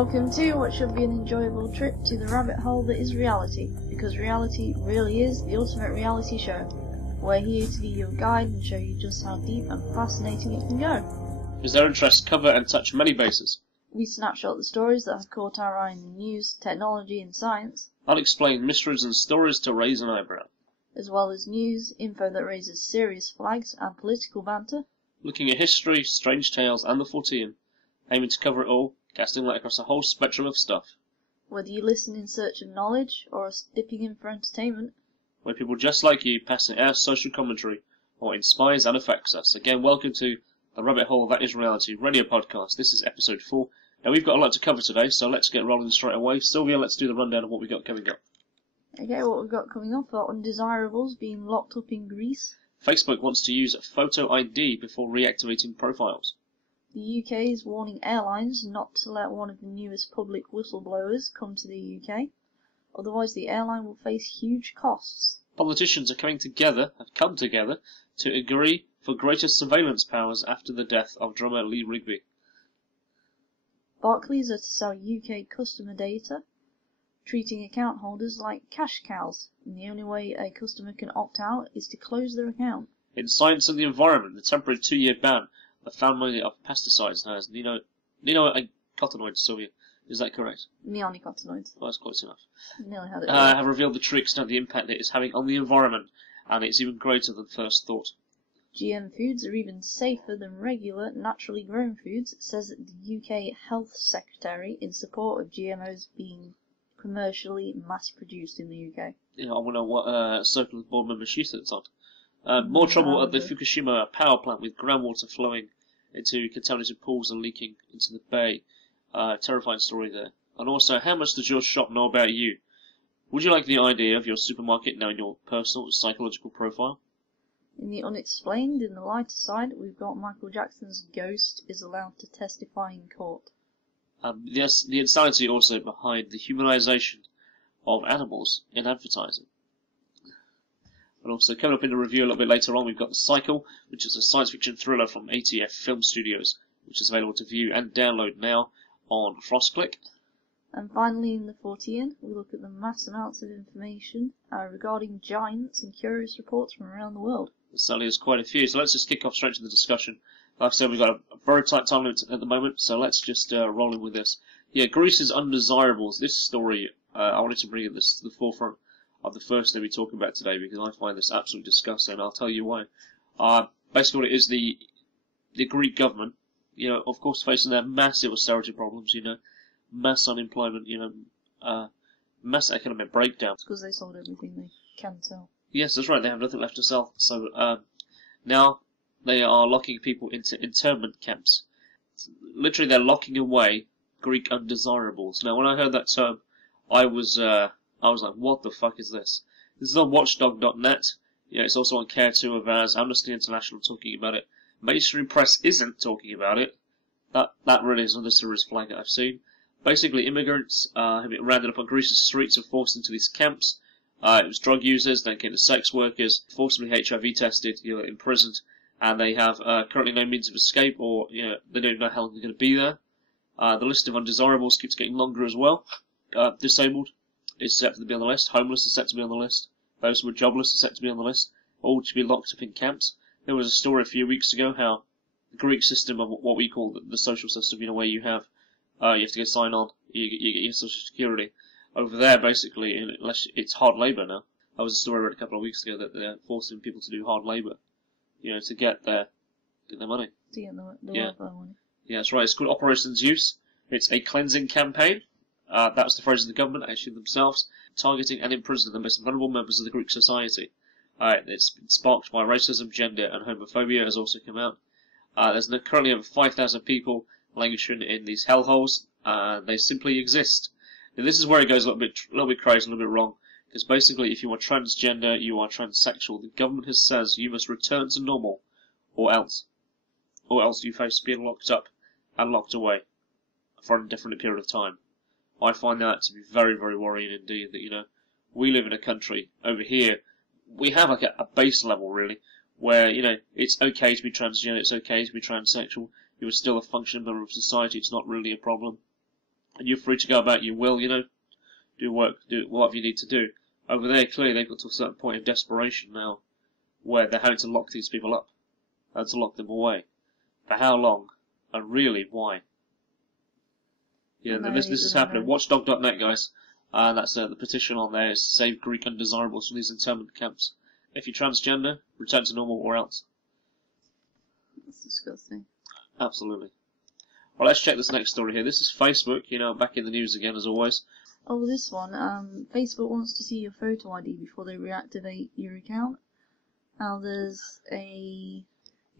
Welcome to what should be an enjoyable trip to the rabbit hole that is reality, because reality really is the ultimate reality show. We're here to be your guide and show you just how deep and fascinating it can go. As their interests cover and touch many bases. We snapshot the stories that have caught our eye in the news, technology and science. Unexplained mysteries and stories to raise an eyebrow. As well as news, info that raises serious flags and political banter. Looking at history, strange tales and the Fortean. Aiming to cover it all, casting light across a whole spectrum of stuff. Whether you listen in search of knowledge or are dipping in for entertainment. We're people just like you, passing our social commentary, what inspires and affects us. Again, welcome to the Rabbit Hole That Is Reality radio podcast. This is episode 4. Now, we've got a lot to cover today, so let's get rolling straight away. Sylvia, let's do the rundown of what we've got coming up. Okay, what we've got coming up are Undesirables being locked up in Greece. Facebook wants to use photo ID before reactivating profiles. The UK is warning airlines not to let one of the newest public whistleblowers come to the UK, otherwise the airline will face huge costs. Politicians have come together to agree for greater surveillance powers after the death of drummer Lee Rigby. Barclays are to sell UK customer data, treating account holders like cash cows, and the only way a customer can opt out is to close their account. In science and the environment, the temporary 2-year ban the family of pesticides has neonicotinoids, Sylvia. Is that correct? Neonicotinoids. Well, that's close enough. Nearly had it. Have revealed the true extent of the impact it is having on the environment, and it's even greater than first thought. GM foods are even safer than regular, naturally grown foods, says the UK Health Secretary in support of GMOs being commercially mass-produced in the UK. Yeah, I wonder what circle of board member she sits on. More trouble at the Fukushima power plant with groundwater flowing into contaminated pools and leaking into the bay. Terrifying story there. And also, how much does your shop know about you? Would you like the idea of your supermarket knowing your personal and psychological profile? In the unexplained, in the lighter side, we've got Michael Jackson's ghost is allowed to testify in court. Yes, the insanity also behind the humanisation of animals in advertising. And also, coming up in the review a little bit later on, we've got The Cycle, which is a science fiction thriller from ATF Film Studios, which is available to view and download now on FrostClick. And finally, in the Fortean, we look at the mass amounts of information regarding giants and curious reports from around the world. There certainly is quite a few, so let's just kick off straight to the discussion. Like I said, we've got a very tight time limit at the moment, so let's just roll in with this. Yeah, Greece's Undesirables. This story, I wanted to bring this to the forefront of the first thing we talk about today, because I find this absolutely disgusting, and I'll tell you why. Basically, what it is, the Greek government, of course, facing their massive austerity problems, mass unemployment, mass economic breakdown. It's because they sold everything they can sell. Yes, that's right, they have nothing left to sell. So now they are locking people into internment camps. Literally, they're locking away Greek undesirables. Now, when I heard that term, I was like, what the fuck is this? This is on watchdog.net. It's also on Care 2 of ours, Amnesty International talking about it. Mainstream press isn't talking about it. That really is another serious flag that I've seen. Basically, immigrants have been rounded up on Greece's streets and forced into these camps. It was drug users, then came to sex workers, forcibly HIV tested, imprisoned, and they have currently no means of escape, or they don't know how long they're going to be there. The list of undesirables keeps getting longer as well. Disabled is set to be on the list. Homeless is set to be on the list. Those who are jobless are set to be on the list. All to be locked up in camps. There was a story a few weeks ago how the Greek system of what we call the social system, where you have to go sign on, you get your social security. Over there, basically, unless it's hard labour now. That was a story I read a couple of weeks ago that they're forcing people to do hard labour, to get their money. To get the welfare money. Yeah, that's right. It's called Operation Zeus. It's a cleansing campaign. That's the phrase of the government, actually themselves, targeting and imprisoning the most vulnerable members of the Greek society. It's been sparked by racism, gender, and homophobia, has also come out. There's currently over 5,000 people languishing in these hellholes. They simply exist. Now, this is where it goes a little bit crazy, a little bit wrong, because basically, if you are transgender, you are transsexual, the government has says you must return to normal, or else you face being locked up and locked away for an indefinite period of time. I find that to be very, very worrying indeed, that, we live in a country over here, we have like a base level, really, where, it's okay to be transgender, it's okay to be transsexual, you're still a functioning member of society, it's not really a problem. and you're free to go about your will, do work, do whatever you need to do. Over there, clearly they've got to a certain point of desperation now, where they're having to lock these people up, and to lock them away. For how long, and really why? Yeah, No, this is happening. Watchdog.net, guys. That's the petition on there is save Greek undesirables from these internment camps. If you're transgender, return to normal or else. That's disgusting. Absolutely. Well, let's check this next story here. This is Facebook, back in the news again as always. Oh, this one. Facebook wants to see your photo ID before they reactivate your account. Now, there's a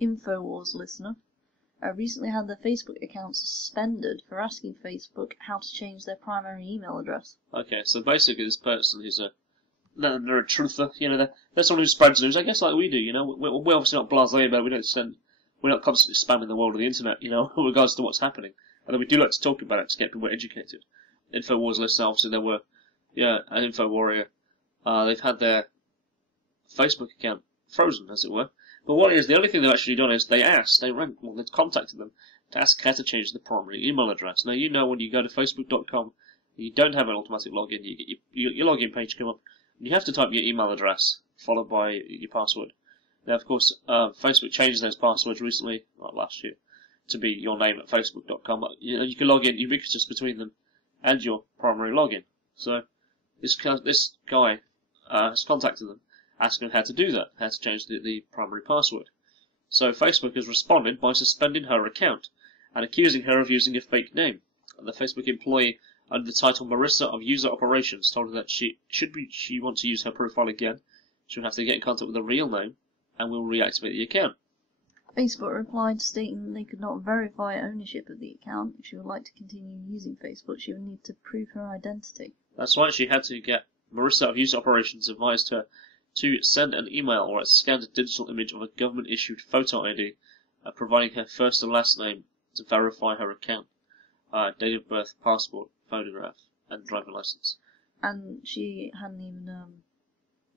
InfoWars listener recently had their Facebook account suspended for asking Facebook how to change their primary email address. Okay, so basically this person who's they're a truther, they're someone who spreads news, I guess like we do, We're obviously not blasé about it, we're not constantly spamming the world of the internet, in regards to what's happening. And then we do like to talk about it to get people educated. InfoWars listener, obviously there were, an Info Warrior. They've had their Facebook account frozen, as it were. But what it is, the only thing they've actually done is they contacted them to ask how to change the primary email address. Now, when you go to facebook.com, you don't have an automatic login, your login page come up, and you have to type your email address, followed by your password. Now, of course, Facebook changed those passwords recently, like last year, to be your name at facebook.com. You can log in ubiquitous between them and your primary login. So, this guy has contacted them, asking how to do that, how to change the primary password. So Facebook has responded by suspending her account and accusing her of using a fake name. The Facebook employee, under the title Marissa of User Operations, told her that she wants to use her profile again, she'll have to get in contact with a real name, and will reactivate the account. Facebook replied stating they could not verify ownership of the account. If she would like to continue using Facebook, she would need to prove her identity. That's right, she had to get Marissa of User Operations advised her to send an email or a scanned digital image of a government-issued photo ID, providing her first and last name to verify her account, date of birth, passport, photograph, and driving license. And she hadn't even,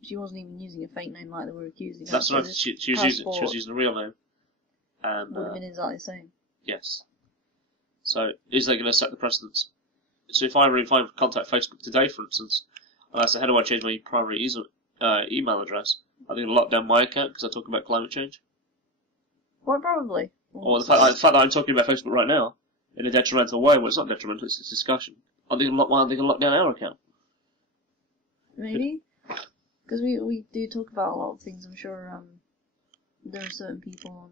she wasn't even using a fake name like they were accusing her. That's right, she was using a real name. And, would have been exactly the same. Yes. So, is they going to set the precedence? So if I contact Facebook today, for instance, and I say, how do I change my primary email address? Are they going to lock down my account because I talk about climate change? Well, probably. Or the fact that I'm talking about Facebook right now, in a detrimental way, well, it's not detrimental, it's a discussion. Are they going to lock down our account? Maybe. Because we do talk about a lot of things. I'm sure there are certain people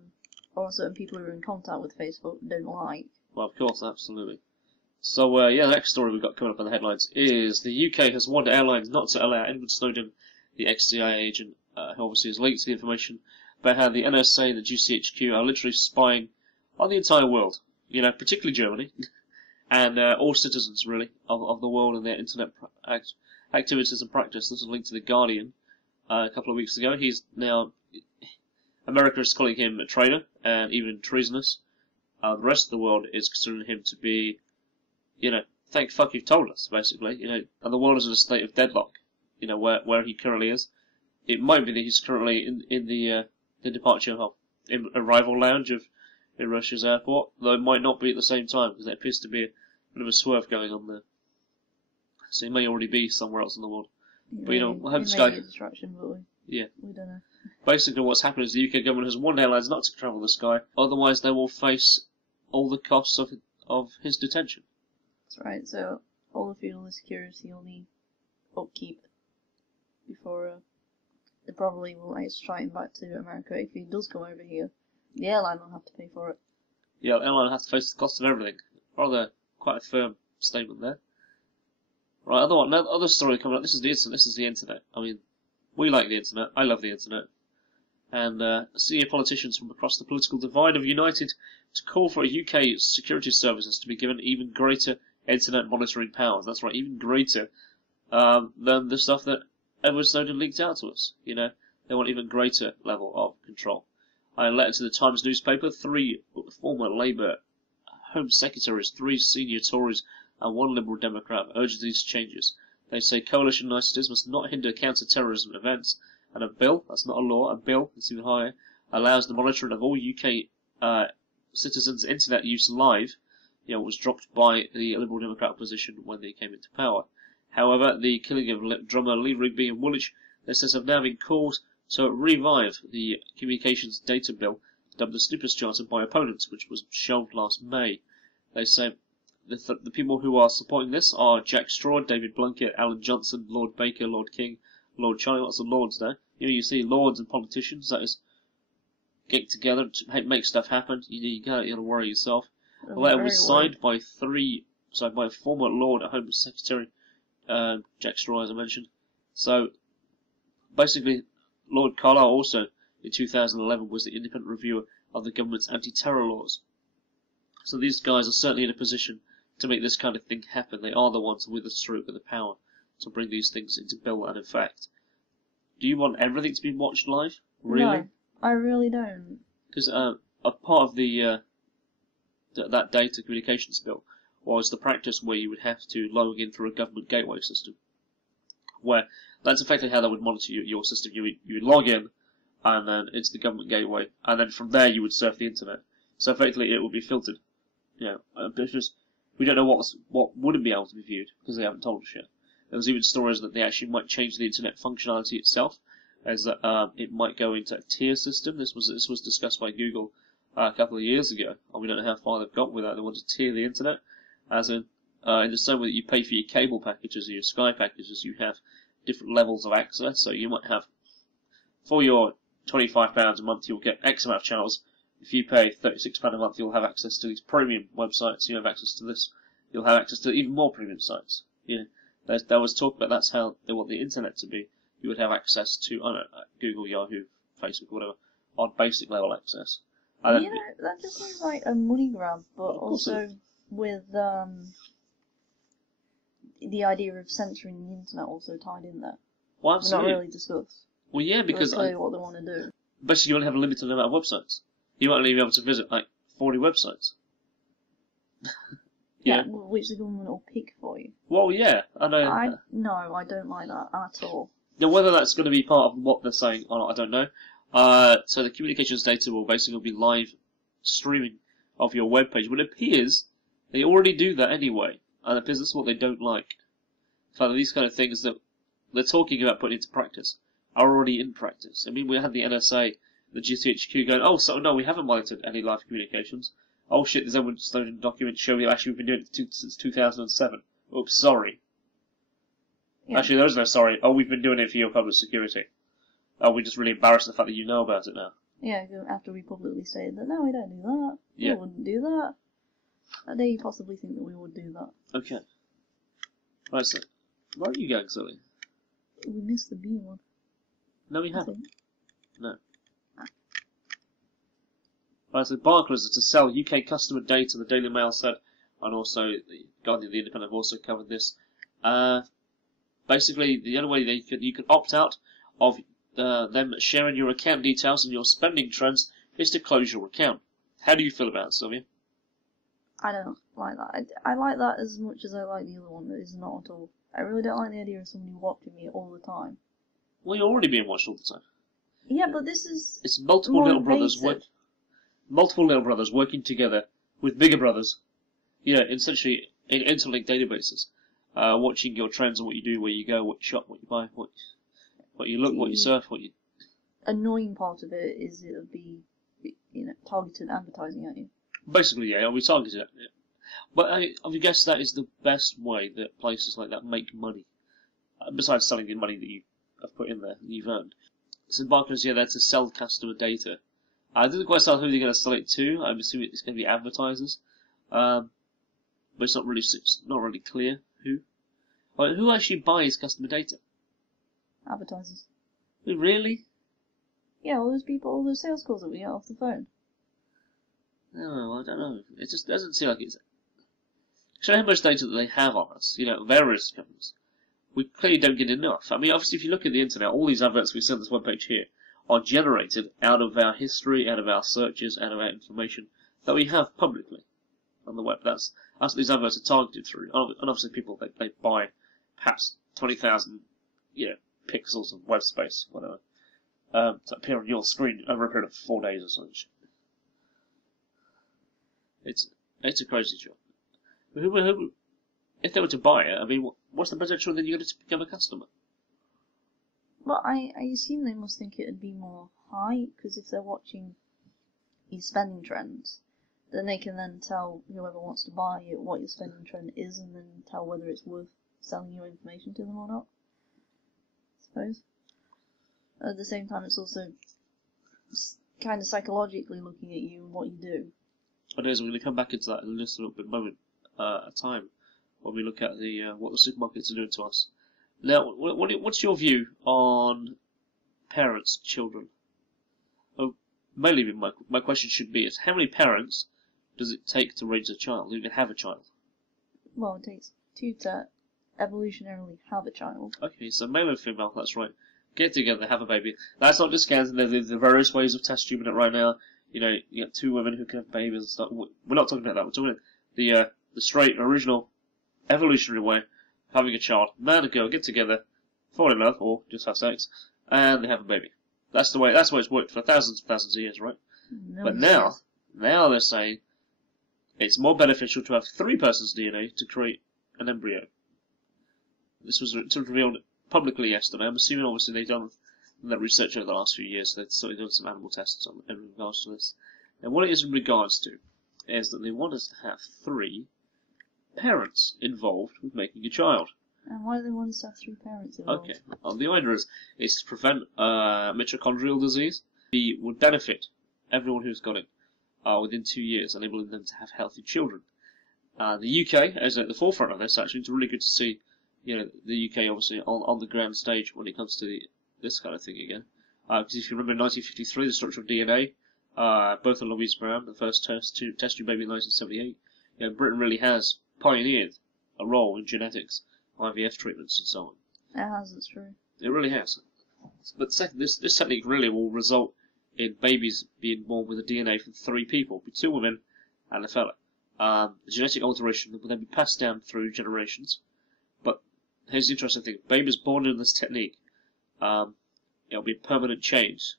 who are in contact with Facebook don't like. Well, of course, absolutely. So, the next story we've got coming up on the headlines is the UK has warned airlines not to allow Edward Snowden, the ex-CIA agent, who obviously has leaked the information, about how the NSA and the GCHQ are literally spying on the entire world, particularly Germany, and all citizens, really, of the world and their internet activities and practice. This was linked to The Guardian a couple of weeks ago. America is calling him a traitor and even treasonous. The rest of the world is considering him to be, thank fuck you've told us, basically, and the world is in a state of deadlock, where he currently is. It might be that he's currently in the departure arrival lounge in Russia's airport, though it might not be at the same time, because there appears to be a bit of a swerve going on there. So he may already be somewhere else in the world. But, I hope this guy... distraction, but yeah. We don't know. Basically what's happened is the UK government has warned airlines not to travel the sky, otherwise they will face all the costs of his detention. That's right, so all the fuel, the security, all the upkeep before they probably will extradite him back to America. If he does come over here, the airline will have to pay for it. Yeah, the airline has to face the cost of everything. Rather quite a firm statement there. Right, other story coming up. This is the internet. I mean, we like the internet. I love the internet. And senior politicians from across the political divide have united to call for UK security services to be given even greater internet monitoring powers. That's right, even greater than the stuff that Edward Snowden leaked out to us. They want even greater level of control. I letter to the Times newspaper, 3 former Labour Home Secretaries, 3 senior Tories and 1 Liberal Democrat urge these changes. They say coalition niceties must not hinder counter-terrorism events, and a bill, that's not a law, a bill, that's even higher, allows the monitoring of all UK citizens' internet use live, was dropped by the Liberal Democrat opposition when they came into power. However, the killing of drummer Lee Rigby and Woolwich, they says, have now been called to revive the Communications Data Bill, dubbed the Snippers Charter, by opponents, which was shelved last May. They say the people who are supporting this are Jack Straw, David Blunkett, Alan Johnson, Lord Baker, Lord King, Lord Charlie. Lots of lords there. You see lords and politicians, that is, get together to make stuff happen. You gotta worry yourself. The letter was signed by by a former Lord Home Secretary, Jack Straw, as I mentioned. So, basically, Lord Carlisle also, in 2011, was the independent reviewer of the government's anti-terror laws. So these guys are certainly in a position to make this kind of thing happen. They are the ones with the stroke of the power to bring these things into bill and effect. Do you want everything to be watched live? Really? No, I really don't. Because a part of the that data communications bill was the practice where you would have to log in through a government gateway system, where that's effectively how they would monitor your system. You would log in, and then it's the government gateway, and then from there you would surf the internet. So effectively it would be filtered. Because we don't know what wouldn't be able to be viewed because they haven't told us yet. There was even stories that they actually might change the internet functionality itself, as that it might go into a tier system. This was discussed by Google a couple of years ago, and we don't know how far they've got with that. They want to tier the internet, as in the same way that you pay for your cable packages or your Sky packages, you have different levels of access. So you might have, for your £25 a month, you'll get X amount of channels. If you pay £36 a month, you'll have access to these premium websites. You have access to this. You'll have access to even more premium sites. There was talk about that's how they want the internet to be. You would have access to, I don't know, Google, Yahoo, Facebook, whatever, on basic level access. And that just seems like a money grab, but also with the idea of censoring the internet also tied in there. Well, absolutely. Not really discussed. Well, yeah, because I'll tell you what they want to do. Basically, you want to have a limited amount of websites. You won't only be able to visit like 40 websites. Yeah, which the government will pick for you. Well, yeah, I know. No, I don't like that at all. Now, whether that's going to be part of what they're saying or not, I don't know. So the communications data will basically be live streaming of your web page. But it appears they already do that anyway, and it appears that's what they don't like. So these kind of things that they're talking about putting into practice are already in practice. I mean, we had the NSA, the GCHQ going, oh, so no, we haven't monitored any live communications. Oh shit, there's evidence documents showing actually we've been doing it since 2007. Oops, sorry. Yeah. Actually, there is no sorry. Oh, we've been doing it for your public security. Oh, we're just really embarrassed the fact that you know about it now. Yeah, after we publicly stated that, no, we don't do that. Yeah. We wouldn't do that. How dare you possibly think that we would do that? Okay. Right, so, where are you going, Zoe? We missed the B one. No, we haven't. No. Right, so Barclays is to sell UK customer data, the Daily Mail said, and also the Guardian, the Independent have also covered this. Basically, the only way you can opt out of them sharing your account details and your spending trends is to close your account. How do you feel about it, Sylvia? I don't like that. I like that as much as I like the other one that is not at all. I really don't like the idea of somebody watching me all the time. Well, you're already being watched all the time. Yeah, but this is... It's multiple little brothers working together with bigger brothers, essentially in interlinked databases, watching your trends and what you do, where you go, what you shop, what you buy, what you look, what you surf, what you... Annoying part of it is it'll be, targeted advertising at you. Basically, yeah, it'll be targeted at you. But I guess that is the best way that places like that make money, besides selling the money that you have put in there, that you've earned. So Barclays, yeah, they're to sell customer data. I didn't quite tell who they're going to sell it to. I'm assuming it's going to be advertisers, but it's not really clear who. Well, who actually buys customer data? Advertisers. Really? Yeah, all those people, all those sales calls that we get off the phone. No, I don't know. It just doesn't seem like it's... Show how much data that they have on us, various companies. We clearly don't get enough. I mean, obviously, if you look at the internet, all these adverts we see on this webpage here are generated out of our history, out of our searches, out of our information that we have publicly on the web. That's what these adverts are targeted through. And obviously, people they buy perhaps 20,000, pixels of web space, whatever, to appear on your screen over a period of 4 days or something. It's a crazy job. If they were to buy it, I mean, what's the potential that you're going to become a customer? Well, I assume they must think it would be more high, because if they're watching your spending trends, then they can then tell whoever wants to buy it what your spending trend is, and then tell whether it's worth selling your information to them or not, I suppose. At the same time, it's also kind of psychologically looking at you and what you do. I know we're going to come back into that in just a little bit moment at time when we look at the what the supermarkets are doing to us. Now, what's your view on parents, children? Oh, mainly my question should be is how many parents does it take to raise a child, even have a child? Well, it takes two to evolutionarily have a child. Okay, so male and female, that's right. Get together, have a baby. That's not discounting the various ways of test tubing it right now. You know, you got two women who can have babies and stuff. We're not talking about that. We're talking about the straight, original, evolutionary way of having a child. Man and girl get together, fall in love, or just have sex, and they have a baby. That's the way it's worked for thousands and thousands of years, right? But now they're saying it's more beneficial to have three persons' DNA to create an embryo. This was revealed publicly yesterday. I'm assuming, obviously, they've done that research over the last few years. They've sort of done some animal tests in regards to this. And what it is in regards to is that they want us to have three parents involved with making a child. And why do they want us to have three parents involved? Okay. Well, the idea is to prevent mitochondrial disease. It would benefit everyone who's got it within 2 years, enabling them to have healthy children. The UK is at the forefront of this. Actually, it's really good to see. You know, the UK obviously on the grand stage when it comes to this kind of thing again. Because if you remember in 1953, the structure of DNA, both of Louise Brown, the first test tube baby in 1978, you know, Britain really has pioneered a role in genetics, IVF treatments and so on. It has, it's true. It really has. But second, this technique really will result in babies being born with a DNA from three people, two women and a fella. The genetic alteration will then be passed down through generations. Here's the interesting thing. Babies born in this technique, it'll be a permanent change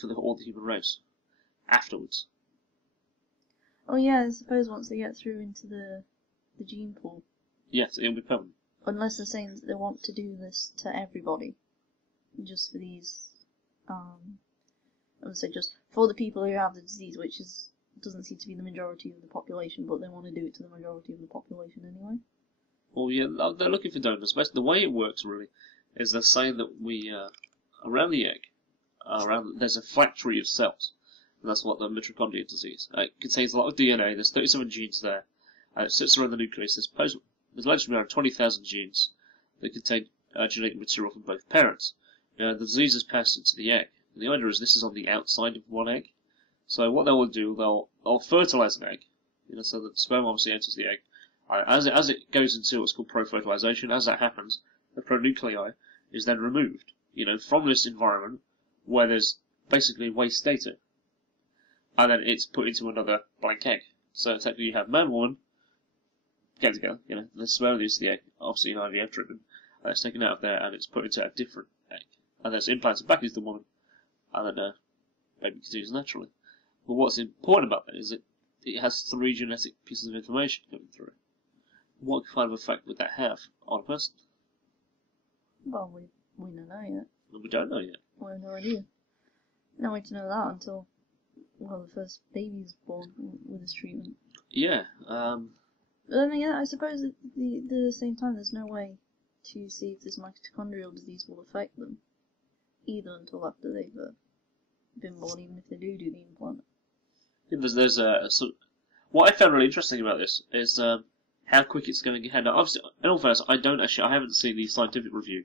for all the human race afterwards. Oh yeah, I suppose once they get through into the gene pool. Yes, it'll be permanent. Unless they're saying that they want to do this to everybody. Just for these, I would say just for the people who have the disease, which doesn't seem to be the majority of the population, but they want to do it to the majority of the population anyway. Well, yeah, they're looking for donors. The way it works, really, is they're saying that around the egg, there's a factory of cells. And that's what the mitochondrial disease. It contains a lot of DNA. There's 37 genes there. It sits around the nucleus. There's allegedly around 20,000 genes that contain genetic material from both parents. The disease is passed into the egg. And the idea is this is on the outside of one egg. So what they will do, they'll fertilize an egg. So that sperm obviously enters the egg. As it goes into what's called profertilization, as that happens, the pronuclei is then removed, from this environment where there's basically waste data. And then it's put into another blank egg. So technically you have man and woman get together, the sperm leaves the egg, obviously in IVF treatment, and it's taken out of there and it's put into a different egg. And then it's implanted back into the woman, and then baby continues naturally. But what's important about that is that it has three genetic pieces of information coming through. What kind of effect would that have on a person? Well, we don't know yet. We don't know yet. We have no idea. No way to know that until, the first baby is born with this treatment. Yeah. But then again, I suppose at the same time, there's no way to see if this mitochondrial disease will affect them, either until after they've been born, even if they do the implant. Yeah, what I found really interesting about this is how quick it's going ahead. Now, obviously, in all fairness, I haven't seen the scientific review,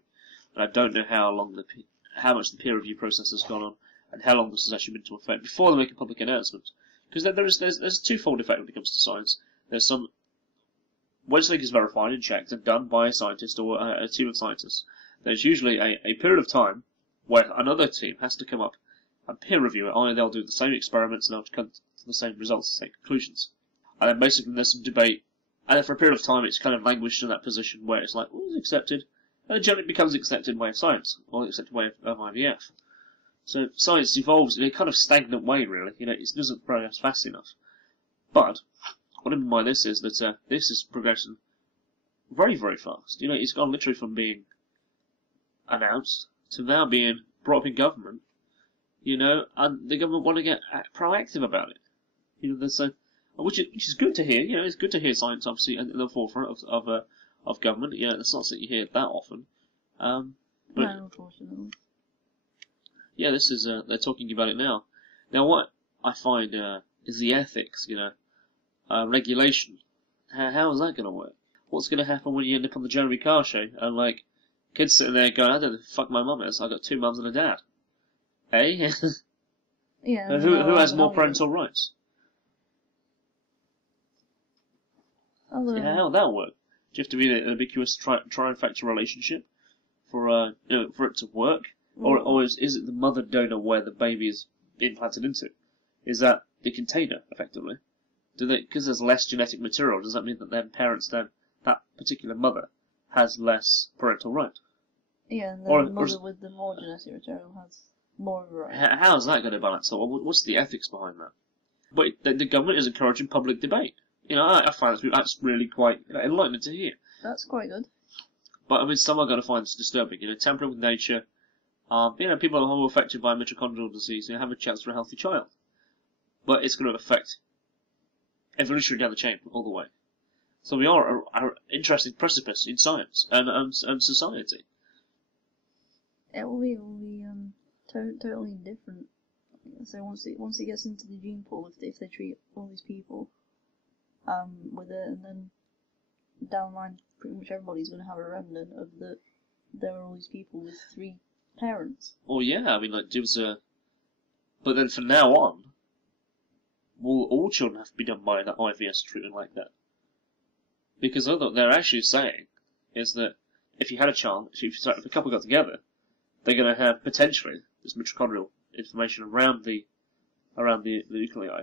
and I don't know how much the peer review process has gone on, and how long this has actually been to effect before they make a public announcement. Because there's a twofold effect when it comes to science. There's some when something is verified and checked and done by a scientist or a team of scientists, there's usually a period of time where another team has to come up and peer review it. Either they'll do the same experiments and they'll come to the same results, the same conclusions. And then basically there's some debate, and then for a period of time it's kind of languished in that position where it's like, well, it's accepted, and it generally becomes accepted way of science, or accepted way of IVF. So science evolves in a kind of stagnant way, really. It doesn't progress fast enough. But what I mean by this is that this is progressing very, very fast. You know, it's gone literally from being announced to now being brought up in government. You know, and the government want to get proactive about it. You know, there's which is good to hear. You know, it's good to hear science obviously in the forefront of government. You know, it's not that you hear it that often. But No, unfortunately. yeah, this is they're talking about it now. Now, what I find is the ethics. You know, regulation. How is that going to work? What's going to happen when you end up on the Jeremy Carr show and like kids sitting there going, "I don't know who the fuck my mum is. I got 2 mums and a dad." Hey, Yeah. who has more parental rights? Although, Yeah, how would that work? Do you have to be in an ambiguous trifecta relationship for you know, for it to work, or is it the mother donor where the baby is implanted into? Is that the container effectively? Do they, because there's less genetic material? Does that mean that then that particular mother has less parental right? yeah, and the mother with the more genetic material has more of a right. How's that going to balance? So what's the ethics behind that? But the government is encouraging public debate. You know, I find that's really quite enlightening to hear. That's quite good. But I mean, some are going to find this disturbing. You know, tampering with nature. You know, people who are affected by mitochondrial disease, you know, have a chance for a healthy child. But it's going to affect evolution down the chain all the way. So we are an interesting precipice in science and society. It will be totally different. So once it gets into the gene pool, if they treat all these people with it, and then down the line, pretty much everybody's going to have a remnant of that. There are all these people with 3 parents. Well, yeah, I mean, like, there was a... But then from now on, will all children have to be done by that IVS treatment like that? Because what they're actually saying is that if you had a child, if a couple got together, they're going to have, potentially, this mitochondrial information around the nuclei.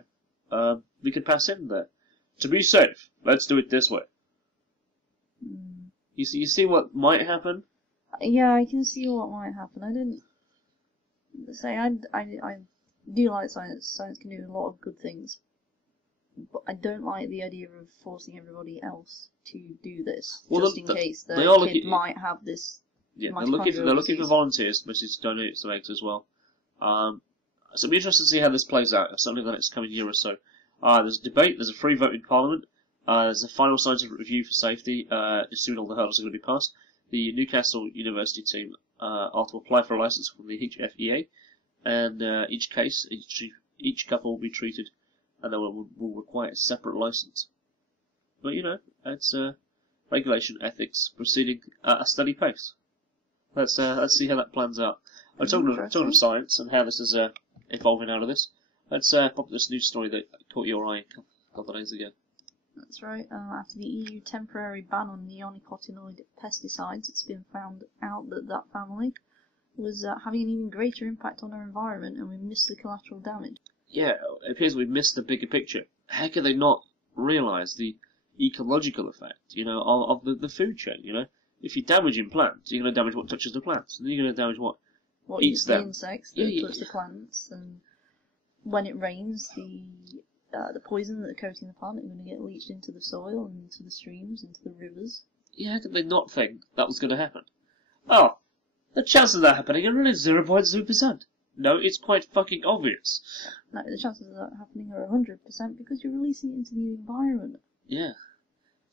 We could pass in there. To be safe, let's do it this way. Mm. You see what might happen? Yeah, I can see what might happen. I didn't say I do like science. Science can do a lot of good things, but I don't like the idea of forcing everybody else to do this, just in case the kid might have this. Yeah, they're looking for volunteers, mostly to donate some eggs as well. So it'll be interesting to see how this plays out. Certainly in the next coming year or so. There's a debate. There's a free vote in Parliament. There's a final scientific review for safety. Assuming all the hurdles are going to be passed. The Newcastle University team are to apply for a license from the HFEA, and each couple will be treated, and they will require a separate license. But you know, it's regulation, ethics, proceeding at a steady pace. Let's see how that plans out. Talking of science and how this is evolving out of this, let's pop this news story that caught your eye a couple of days ago. That's right. After the EU temporary ban on neonicotinoid pesticides, it's been found out that family was having an even greater impact on our environment, and we missed the collateral damage. Yeah, it appears we've missed the bigger picture. How could they not realise the ecological effect, you know, of the food chain, you know? If you're damaging plants, you're going to damage what touches the plants, and then you're going to damage what eats them. The insects that touch the plants, and when it rains, the poison that are coating the plant are going to get leached into the soil and into the streams, into the rivers. Yeah, how could they not think that was going to happen? Oh, the chances of that happening are only 0.2%. No, it's quite fucking obvious. No, the chances of that happening are 100% because you're releasing it into the environment. Yeah.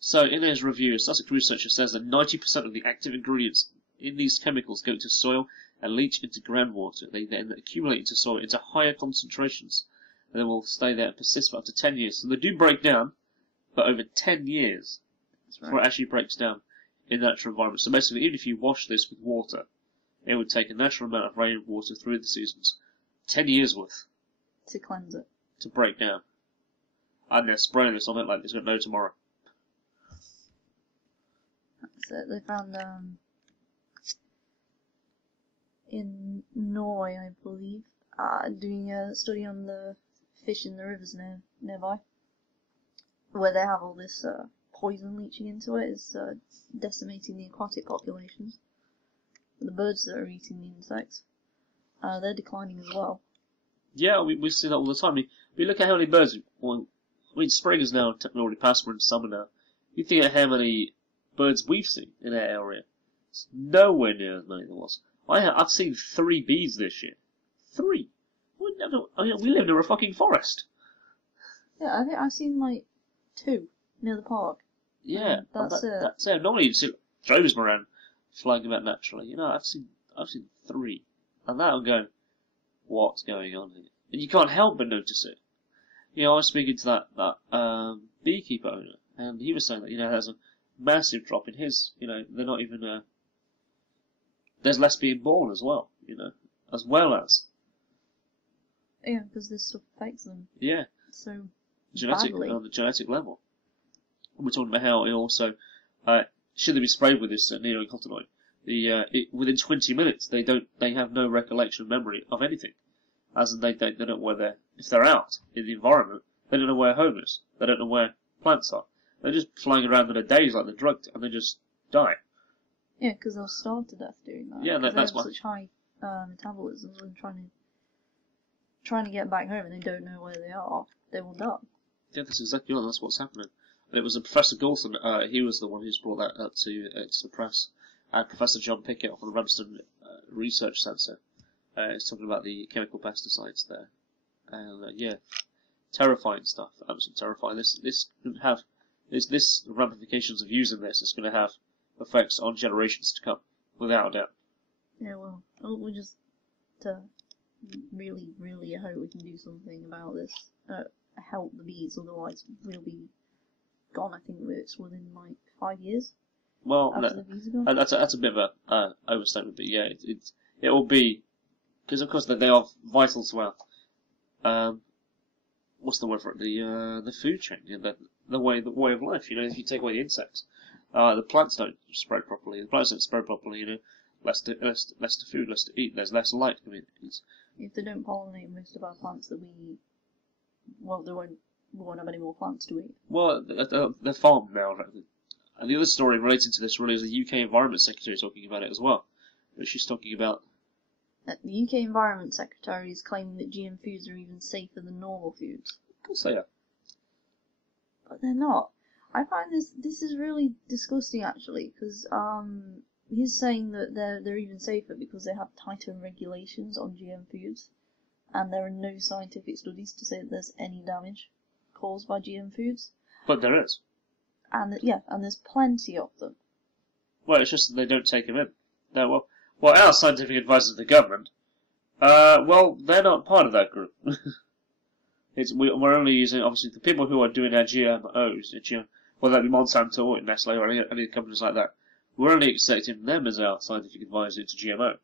So, in his review, a Sussex researcher says that 90% of the active ingredients in these chemicals go into soil and leach into groundwater. They then accumulate into soil into higher concentrations. And they will stay there and persist for up to 10 years. So they do break down, but over 10 years before it actually breaks down in the natural environment. So basically, even if you wash this with water, it would take a natural amount of rainwater through the seasons, 10 years worth, to cleanse it, to break down. And they're spraying this on it like there's got no tomorrow. That's it. They found in Norway, I believe, doing a study on the fish in the rivers nearby, where they have all this poison leaching into it, is decimating the aquatic populations. The birds that are eating the insects, they're declining as well. Yeah, we see that all the time. We look at how many birds, when mean, spring is now technically already past, we're in summer now. You think of how many birds we've seen in our area. It's nowhere near as many as there was. I've seen 3 bees this year. 3. We live near a fucking forest. Yeah, I think I've seen like 2 near the park. Yeah, that's it. That's it. Normally you see droves around flying about naturally. You know, I've seen 3, and that I'm going, what's going on here? And you can't help but notice it. You know, I was speaking to that beekeeper owner, and he was saying that, you know, there's a massive drop in his. You know, they're not even. There's less being born as well. You know, as well as. Yeah, because this stuff affects them. Yeah. So on the genetic level. And we're talking about how it also, should they be sprayed with this neonicotinoid, within 20 minutes they have no recollection of memory of anything, as in they don't know where if they're out in the environment, they don't know where home is, they don't know where plants are, they're just flying around in a daze like they're drugged, and they just die. Yeah, because they'll starve to death doing that. Yeah, that's why. Such high metabolisms, and trying to get back home and they don't know where they are, they will die. Yeah, that's exactly right. That's what's happening. And it was Professor Goulson. He was the one who's brought that up to the press. And Professor John Pickett from the Ramsden Research Centre is talking about the chemical pesticides there. And yeah, terrifying stuff. Absolutely terrifying. This ramifications of using this is going to have effects on generations to come, without a doubt. Yeah, well, we just really, really hope we can do something about this. Help the bees, otherwise we'll be gone. I think it's within like 5 years. Well, after the bees are gone. that's a bit of a overstatement, but yeah, it will be, because of course they are vital to our what's the word for it? The food chain, you know, the way of life. You know, if you take away the insects, the plants don't spread properly. The plants don't spread properly. You know, less to food, less to eat. There's less light. I mean, if they don't pollinate most of our plants that we eat, well, we won't have any more plants to eat. Well, they're farmed now. And the other story relating to this really is the UK Environment Secretary talking about it as well. She's talking about. The UK Environment Secretary is claiming that GM foods are even safer than normal foods. Of course they are. But they're not. I find this is really disgusting, actually, because he's saying that they're even safer because they have tighter regulations on GM foods, and there are no scientific studies to say that there's any damage caused by GM foods. But there is. And there's plenty of them. Well, it's just that they don't take them in. No, well, our scientific advisors of the government, well, they're not part of that group. We're only using, obviously, the people who are doing our GMOs, whether that be Monsanto or Nestle or any companies like that, we're only accepting them as our scientific advisor to GMO.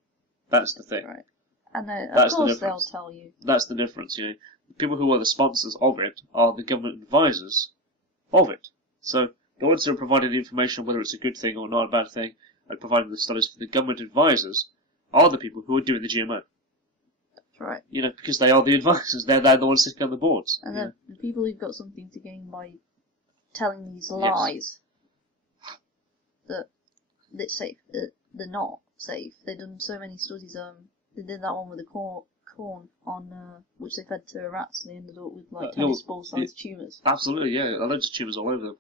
That's the thing. Right. And of course they'll tell you. That's the difference, you know. The people who are the sponsors of it are the government advisors of it. So the ones who are providing the information, whether it's a good thing or not a bad thing, and providing the studies for the government advisors, are the people who are doing the GMO. That's right. You know, because they are the advisors. They're the ones sitting on the boards. And the people who've got something to gain by telling these lies that they're safe, that they're not safe. They've done so many studies. They did that one with the corn on which they fed to rats, and they ended up with like tennis ball-sized tumours. Absolutely, yeah, loads of tumours all over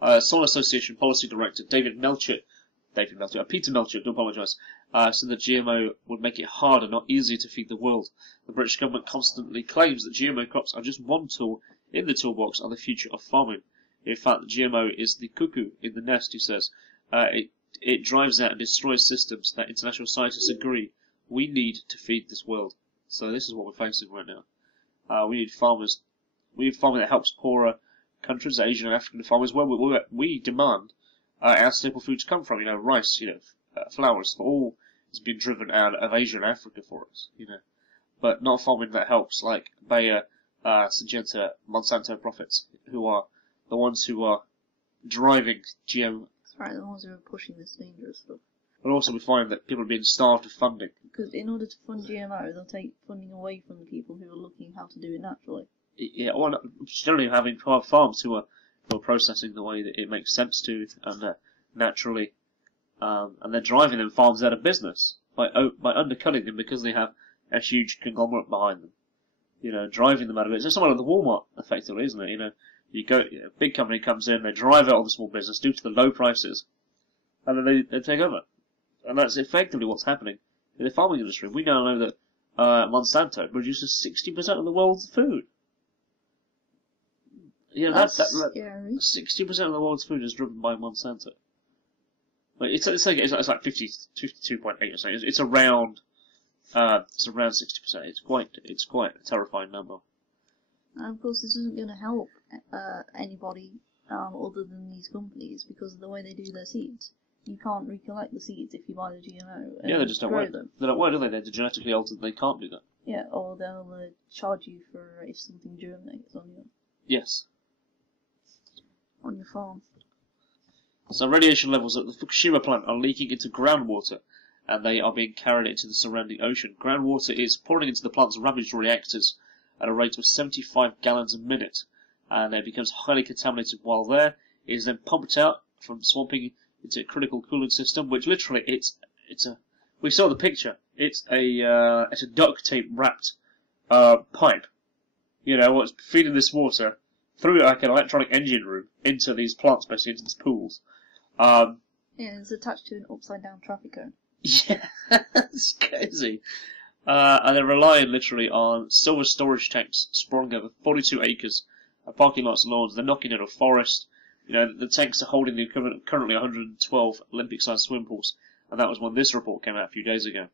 them. Soil Association Policy Director Peter Melchett, do apologise, said that GMO would make it harder, not easier, to feed the world. The British government constantly claims that GMO crops are just one tool in the toolbox of the future of farming. In fact, GMO is the cuckoo in the nest, he says. It drives out and destroys systems that international scientists agree we need to feed this world. So this is what we're facing right now. We need farmers. We need farming that helps poorer countries, Asian and African farmers, where we demand our staple foods come from. You know, rice, flours, all has been driven out of Asia and Africa for us. You know, but not farming that helps, like Bayer, Syngenta, Monsanto profits, who are the ones who are driving GM. That's right, the ones who are pushing this dangerous stuff. But also we find that people are being starved of funding. Because in order to fund GMO, they'll take funding away from the people who are looking how to do it naturally. Yeah, or generally having farms who are processing the way that it makes sense to, and naturally, and they're driving them farms out of business by undercutting them because they have a huge conglomerate behind them. You know, driving them out of it. It's somewhat like the Walmart, effectively, isn't it? You know, A big company comes in, they drive out all the small business due to the low prices, and then they take over. And that's effectively what's happening in the farming industry. We now know that Monsanto produces 60% of the world's food. Yeah, That's scary. 60% of the world's food is driven by Monsanto. Like, it's like 52.8 or something. It's around 60%. It's quite a terrifying number. And of course, this isn't going to help anybody other than these companies because of the way they do their seeds. You can't recollect the seeds if you buy the GMO. Yeah, they just don't grow work. them. They don't work, do they? They're genetically altered. They can't do that. Yeah, or they'll charge you for if something germinates on Yes. your farm. So radiation levels at the Fukushima plant are leaking into groundwater, and they are being carried into the surrounding ocean. Groundwater is pouring into the plant's ravaged reactors at a rate of 75 gallons a minute, and it becomes highly contaminated while there. It is then pumped out from swamping into a critical cooling system, which literally we saw the picture. It's a duct tape wrapped pipe. You know, what's feeding this water through like an electronic engine room into these plants, basically into these pools. Yeah, it's attached to an upside down traffic cone. Yeah, it's crazy. And they're relying literally on silver storage tanks sprawling over 42 acres of parking lots and lawns. They're knocking in a forest. You know, the tanks are holding the equivalent currently 112 Olympic-sized swimming pools, and that was when this report came out a few days ago.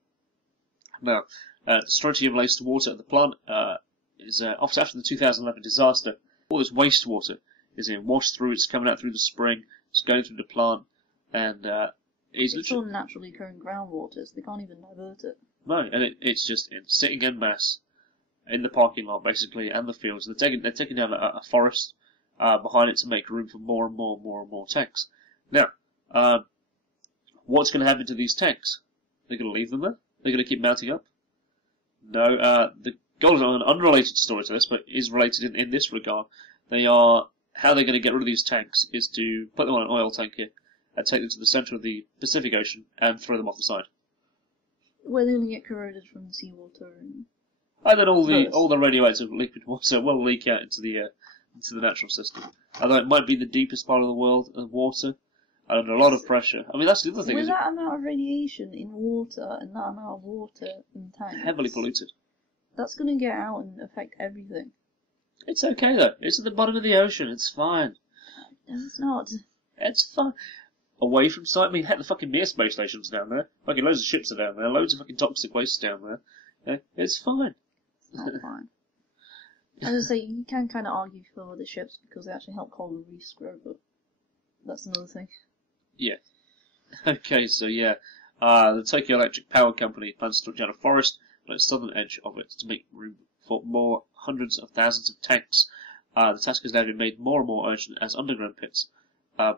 Now, the strontium laced water at the plant is after the 2011 disaster. All this wastewater is being washed through. It's coming out through the spring. It's going through the plant, and it's all naturally occurring groundwater, so they can't even divert it. No, and it's just sitting en masse in the parking lot, basically, and the fields. They're taking down a forest behind it to make room for more and more tanks. Now, what's going to happen to these tanks? They're going to leave them there? They're going to keep mounting up? No, the goal is an unrelated story to this, but is related in this regard. How they're going to get rid of these tanks is to put them on an oil tanker and take them to the centre of the Pacific Ocean and throw them off the side. Where they only get corroded from the seawater and then all the radioactive liquid water will leak out into the natural system. Although it might be the deepest part of the world of water, and under a lot of pressure. I mean, that's the other thing. With that amount of radiation in water and that amount of water in tanks, heavily polluted. That's going to get out and affect everything. It's okay though. It's at the bottom of the ocean. It's fine. No, it's not. It's fine. Away from sight. I mean, heck, the fucking Mir space station's down there. Fucking loads of ships are down there. Loads of fucking toxic waste down there. Yeah, it's fine. It's not fine. As I say, you can kind of argue for the ships because they actually help coral reefs grow, but that's another thing. Yeah. Okay, so yeah, the Tokyo Electric Power Company plans to down a forest on its southern edge of it to make room for more hundreds of thousands of tanks. The task has now been made more and more urgent as underground pits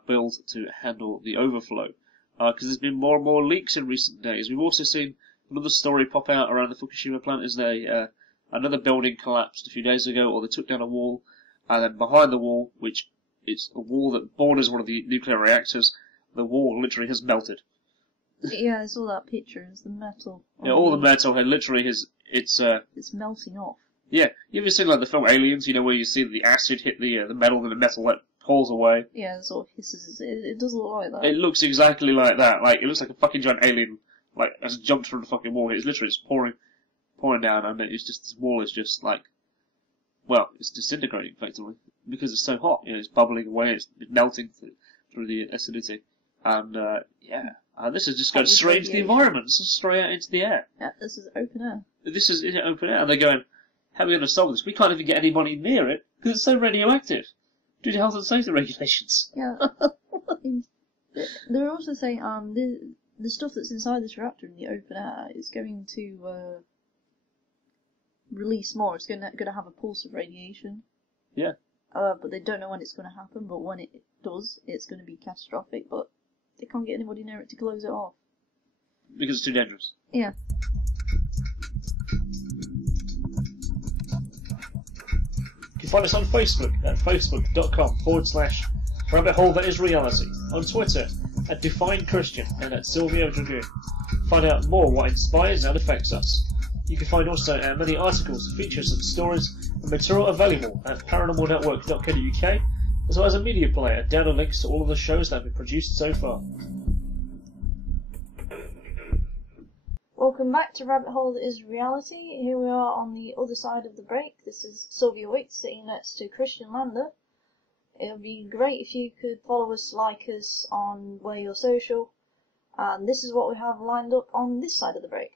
build to handle the overflow. Because there's been more and more leaks in recent days. We've also seen another story pop out around the Fukushima plant. Is another building collapsed a few days ago, or they took down a wall, and then behind the wall, which is a wall that borders one of the nuclear reactors, the wall literally has melted. Yeah, I saw that picture. It's the metal. Yeah, all the metal had literally it's melting off. Yeah, you ever seen like the film Aliens? You know where you see the acid hit the metal and the metal like pulls away. Yeah, it sort of hisses. It does look like that. It looks exactly like that. Like it looks like a fucking giant alien like has jumped from the fucking wall. It's literally pouring down, and it's just this wall is just like, well, it's disintegrating effectively because it's so hot. You know, it's bubbling away. It's melting through the acidity, and this is just going straight into the environment, straight out into the air. Yeah, this is open air. This is in open air, and they're going, how are we going to solve this? We can't even get anybody near it because it's so radioactive due to health and safety regulations. Yeah. They're also saying the stuff that's inside this reactor in the open air is going to release more. It's going to have a pulse of radiation. Yeah. But they don't know when it's going to happen. But when it does, it's going to be catastrophic. But they can't get anybody near it to close it off because it's too dangerous. Yeah. You can find us on Facebook at facebook.com/Rabbit Hole That Is Reality, on Twitter at Define Christian and at Silvio Dragoon. Find out more what inspires and affects us. You can find also many articles, features and stories The material available at paranormalnetwork.co.uk, as well as a media player. Download links to all of the shows that have been produced so far. Welcome back to Rabbit Hole That Is Reality. Here we are on the other side of the break. This is Sylvia Wick sitting next to Christian Lander. It would be great if you could follow us, like us on where you're social. And this is what we have lined up on this side of the break.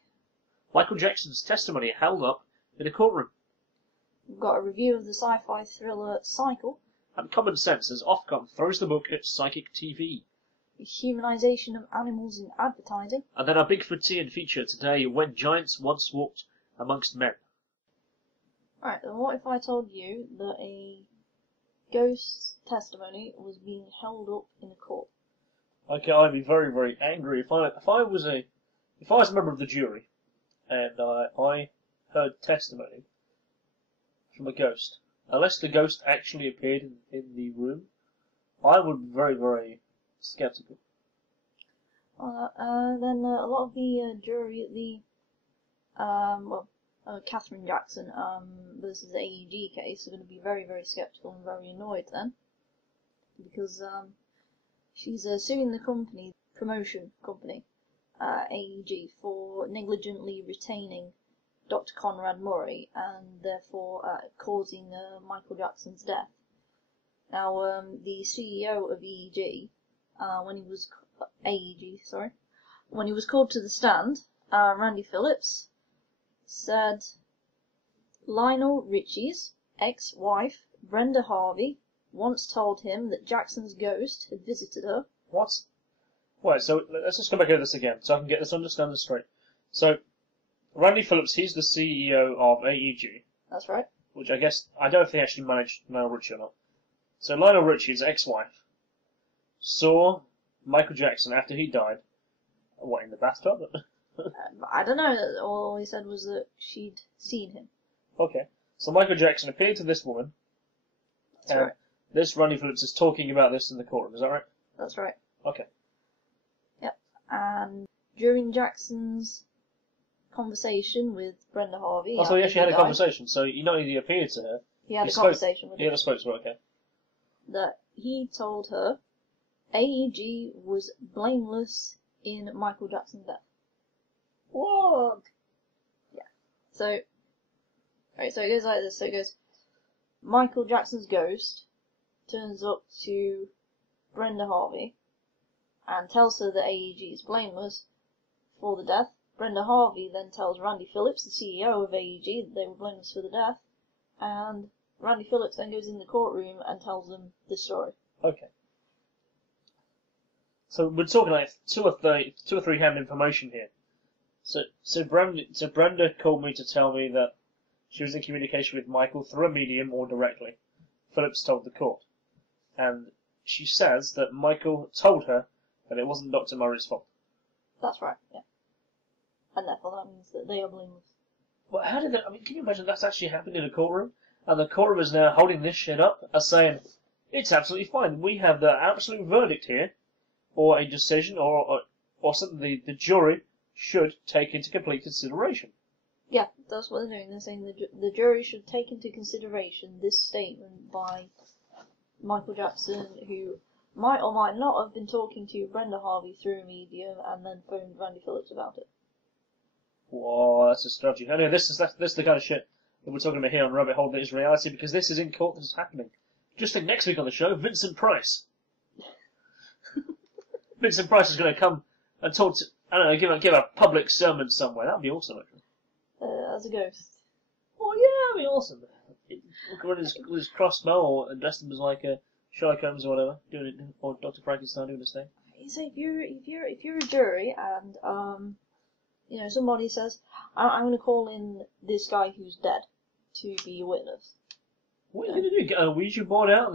Michael Jackson's testimony held up in a courtroom. We've got a review of the sci-fi thriller Cycle. And Common Sense as Ofcom throws the book at Psychic TV. The humanisation of animals in advertising. And then our Bigfootian feature today, When Giants Once Walked Amongst Men. Right, then what if I told you that a ghost testimony was being held up in a court? Okay, I'd be very, very angry if I was a member of the jury and I heard testimony from a ghost. Unless the ghost actually appeared in the room, I would be very, very skeptical. Then a lot of the jury at the Catherine Jackson versus the AEG case are going to be very, very skeptical and very annoyed then, because she's suing the company, promotion company, AEG, for negligently retaining Dr. Conrad Murray and therefore causing Michael Jackson's death. Now, the CEO of AEG, when he was called to the stand, Randy Phillips said Lionel Richie's ex-wife, Brenda Harvey, once told him that Jackson's ghost had visited her. What? Right, so let's just come back over this again, so I can get this understanding straight. So, Randy Phillips, he's the CEO of AEG. That's right. Which I don't know if they actually managed Lionel Richie or not. So Lionel Richie's ex-wife saw Michael Jackson after he died. What, in the bathtub? I don't know. All he said was that she'd seen him. Okay. So Michael Jackson appeared to this woman. That's right. This Randy Phillips is talking about this in the courtroom, is that right? That's right. Okay. Yep. And during Jackson's conversation with Brenda Harvey... Oh, so he actually had a conversation. So not only appeared to her... He had a conversation with her. He had a spoke to her, okay. That he told her AEG was blameless in Michael Jackson's death. What? Yeah. So it goes like this. So it goes, Michael Jackson's ghost turns up to Brenda Harvey and tells her that AEG is blameless for the death. Brenda Harvey then tells Randy Phillips, the CEO of AEG, that they were blameless for the death, and Randy Phillips then goes in the courtroom and tells them this story. Okay. So we're talking like two or three hand information here. So Brenda called me to tell me that she was in communication with Michael through a medium or directly. Phillips told the court. And she says that Michael told her that it wasn't Dr. Murray's fault. That's right, yeah. And therefore that means that they are blameless. Well, how did that... I mean, can you imagine that's actually happened in a courtroom? And the courtroom is now holding this shit up as saying, it's absolutely fine. We have the absolute verdict here, or a decision, or something the jury should take into complete consideration. Yeah, that's what they're doing. They're saying the jury should take into consideration this statement by Michael Jackson, who might or might not have been talking to Brenda Harvey through a medium and then phoned Randy Phillips about it. Whoa, that's a stodgy. Anyway, this is the kind of shit that we're talking about here on Rabbit Hole That Is Reality, because this is in court, this is happening. Just think next week on the show, Vincent Price. Vincent Price is going to come and talk to, I don't know, give a public sermon somewhere. That would be awesome, actually. As a ghost. Oh yeah, that'd be awesome. With his crossbow, or dressed him as like a Sherlock Holmes or whatever, doing it, or Dr. Frankenstein doing his thing. So if you're a jury and somebody says, I'm going to call in this guy who's dead to be a witness. What are you going to do? Get a Ouija board out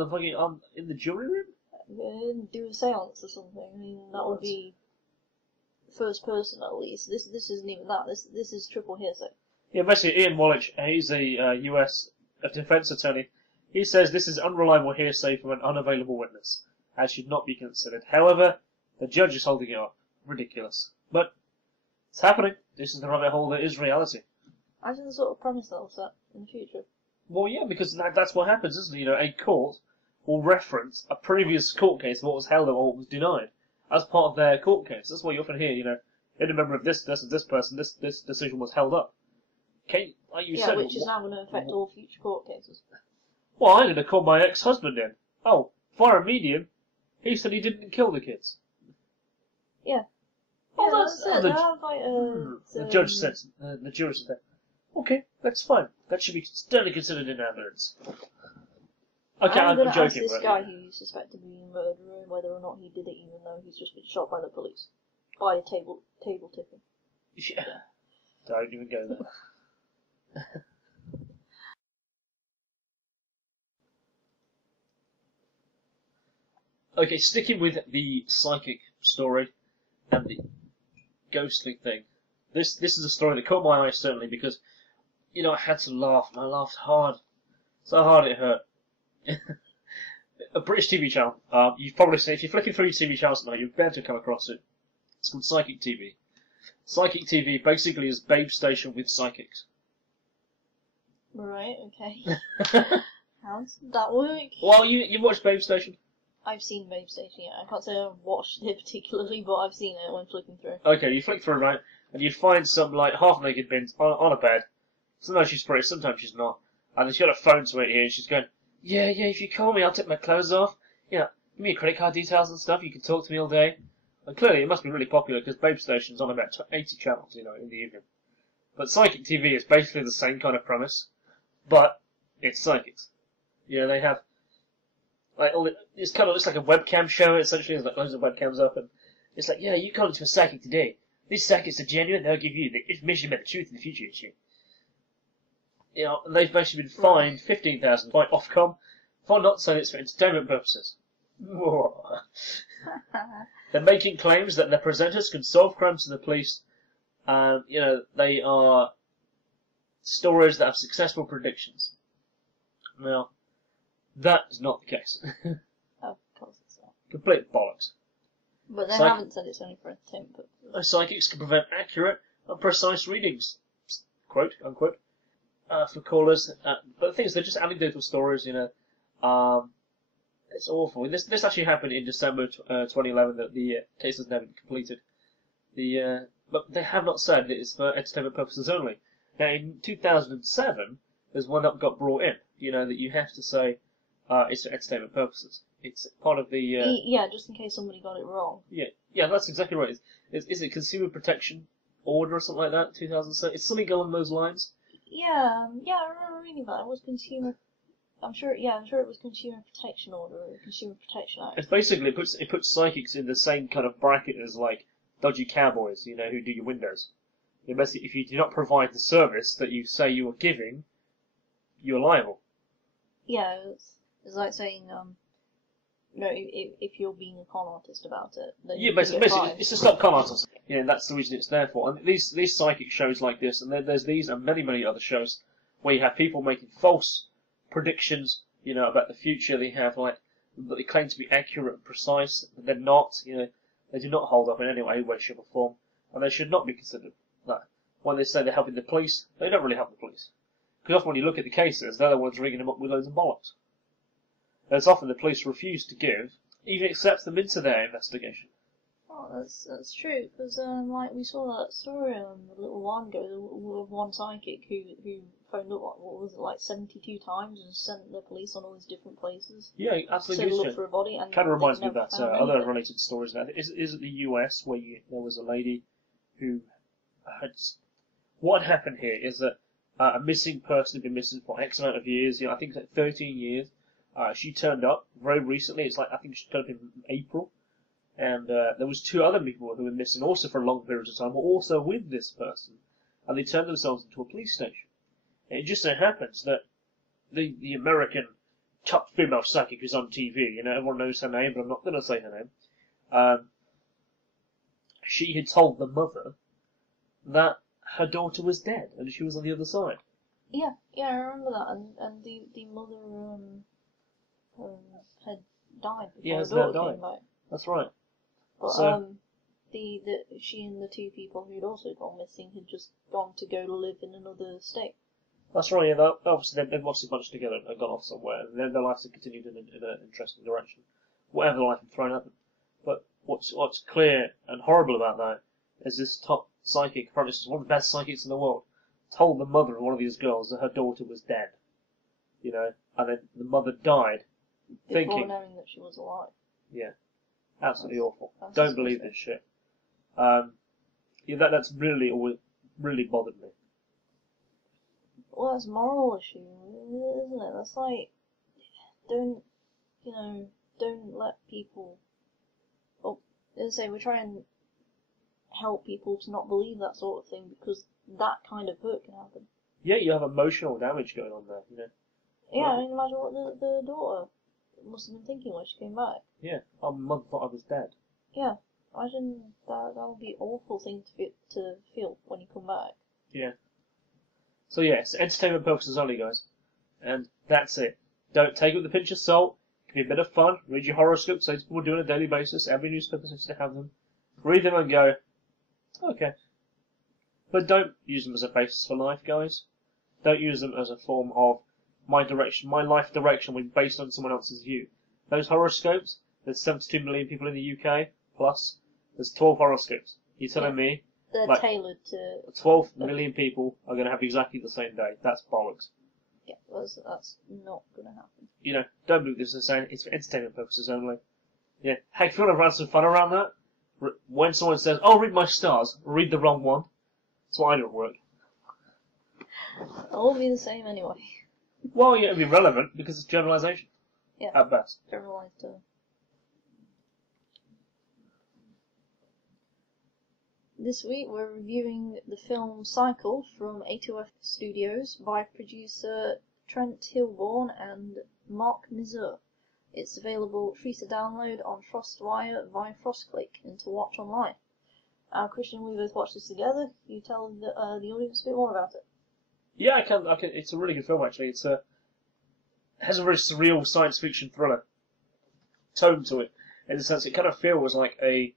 in the jury room? Do a seance or something. I mean, that would be first person at least. This isn't even that. This is triple hearsay. Yeah, basically Ian Wallich, he's a US defense attorney. He says this is unreliable hearsay from an unavailable witness, and should not be considered. However, the judge is holding it up. Ridiculous. But it's happening. This is the rabbit hole that is reality. Imagine the sort of premise that'll set in the future. Well, yeah, because that's what happens, isn't it? You know, a court will reference a previous court case of what was held or what was denied as part of their court case. That's why you often hear, you know, in a member of this person, this decision was held up. Okay, like you said, which is now going to affect all future court cases. Well, I'm going to call my ex-husband in. Oh, via a medium, he said he didn't kill the kids. Yeah. Oh, Yeah, that's it. the judge said, the jury said that. Okay, that's fine. That should be sternly considered in evidence. Okay, I'm going to ask joking. this guy who you suspect of being a murderer whether or not he did it, even though he's just been shot by the police. By a table tipping. Yeah. Don't even go there. Okay, sticking with the psychic story and the ghostly thing. This is a story that caught my eye certainly because, you know, I had to laugh and I laughed hard, so hard it hurt. A British TV channel. You've probably seen, if you're flicking through your TV channels now, you've bound to come across it. It's called Psychic TV. Psychic TV basically is Babe Station with psychics. Right. Okay. How does that work? Well, you've watched Babe Station. I've seen Babe Station, yeah. I can't say I've watched it particularly, but I've seen it when flicking through. Okay, you flick through, right, and you find some, like, half-naked bins on a bed. Sometimes she's pretty, sometimes she's not. And then she's got a phone to it here, and she's going, yeah, if you call me, I'll take my clothes off. Yeah, give me your credit card details and stuff, you can talk to me all day. And clearly, it must be really popular, because Babe Station's on about 80 channels, you know, in the evening. But Psychic TV is basically the same kind of premise, but it's psychics. You know, they have... Like it's kind of looks like a webcam show. Essentially, there's like loads of webcams up, and it's like, yeah, you call into a psychic today. These psychics are genuine. They'll give you the information about the truth in the future and shit. You know, and they've basically been fined 15,000 by Ofcom for not saying it's for entertainment purposes. They're making claims that their presenters can solve crimes for the police. You know, they are stories that have successful predictions. Now. That is not the case. Of course it's not. Complete bollocks. But they haven't said it's only for entertainment purposes. Psychics can prevent accurate and precise readings, quote, unquote, for callers. But the thing is, they're just anecdotal stories, you know. It's awful. This actually happened in December 2011, that the case has never been completed. But they have not said that it's for entertainment purposes only. Now, in 2007, there's one that got brought in, you know, that you have to say, it's for entertainment purposes. It's part of the... yeah, just in case somebody got it wrong. Yeah, that's exactly right. Is it Consumer Protection Order or something like that, 2007? It's something along those lines? Yeah, I remember reading that. It was Consumer... I'm sure it was Consumer Protection Order or Consumer Protection Act. It's basically, it puts psychics in the same kind of bracket as, like, dodgy cowboys, you know, who do your windows. Basically, if you do not provide the service that you say you are giving, you're liable. Yeah, it's like saying, if you're being a con artist about it, then basically, it's to stop con artists. You know, that's the reason it's there for. And these psychic shows like this, and there's these and many other shows where you have people making false predictions, you know, about the future. They have that they claim to be accurate and precise, but they're not. You know, they do not hold up in any way, shape, or form, and they should not be considered that. When they say they're helping the police, they don't really help the police. Because often when you look at the cases, they're the ones ringing them up with loads of bollocks. And it's often the police refuse to give, even accept them into their investigation. Oh, that's true, because like we saw that story a little while ago with one psychic who phoned up, what was it, like 72 times and sent the police on all these different places. Yeah, absolutely. To look for a body, and kind of reminds me of that other anything. related stories. Now, is it the US where there was a lady who had... What happened here is that a missing person had been missing for X amount of years. You know, I think it's like 13 years. She turned up very recently. It's like, I think she turned up in April. And there was two other people who were missing also for long periods of time, were also with this person. And they turned themselves into a police station. And it just so happens that the American top female psychic who's on TV, you know, everyone knows her name, but I'm not going to say her name. She had told the mother that her daughter was dead and she was on the other side. Yeah, I remember that. And the mother had died before the daughter came back. That's right. But so, she and the two people who'd also gone missing had just gone to go live in another state. That's right, yeah, obviously they've obviously bunched together and gone off somewhere, and their lives have continued in an interesting direction. Whatever life has thrown at them. But what's clear and horrible about that is this top psychic, apparently this is one of the best psychics in the world, told the mother of one of these girls that her daughter was dead. You know, and then the mother died Before knowing that she was alive. Yeah. Absolutely awful. That's Don't believe this shit. Yeah, that's really bothered me. Well, that's a moral issue, isn't it? That's like, don't let people. Well, as I say, we're trying to help people to not believe that sort of thing because that kind of hurt can happen. Yeah, you have emotional damage going on there, you know. Yeah, I mean, imagine what the daughter must have been thinking when she came back. Yeah, our mother thought I was dead. Yeah, imagine that would be an awful thing to feel when you come back. Yeah. So yeah, it's entertainment purposes only, guys. And that's it. Don't take it with a pinch of salt. It can be a bit of fun. Read your horoscopes, as people do on a daily basis. Every newspaper seems to have them. Read them and go, okay. But don't use them as a basis for life, guys. Don't use them as a form of my life direction will be based on someone else's view. Those horoscopes, there's 72 million people in the UK, plus there's 12 horoscopes. You're telling me they're like, tailored to 12 million people are going to have exactly the same day? That's bollocks. Yeah, that's not going to happen. You know, don't believe this is saying it's for entertainment purposes only. Yeah, hey, if you want to have some fun around that, when someone says, "Oh, read my stars," read the wrong one. That's what I do at work. It'll all be the same anyway. Well, yeah, it'll be relevant because it's generalisation. Yeah. At best. Generalised term. This week we're reviewing the film Cycle from A2F Studios by producer Trent Hilborn and Mark Nizur. It's available free to download on FrostWire via FrostClick and to watch online. Christian, we both watched this together. You tell the audience a bit more about it. Yeah, I can. It's a really good film, actually. It has a very surreal science fiction thriller tone to it. In the sense, it kind of feels like a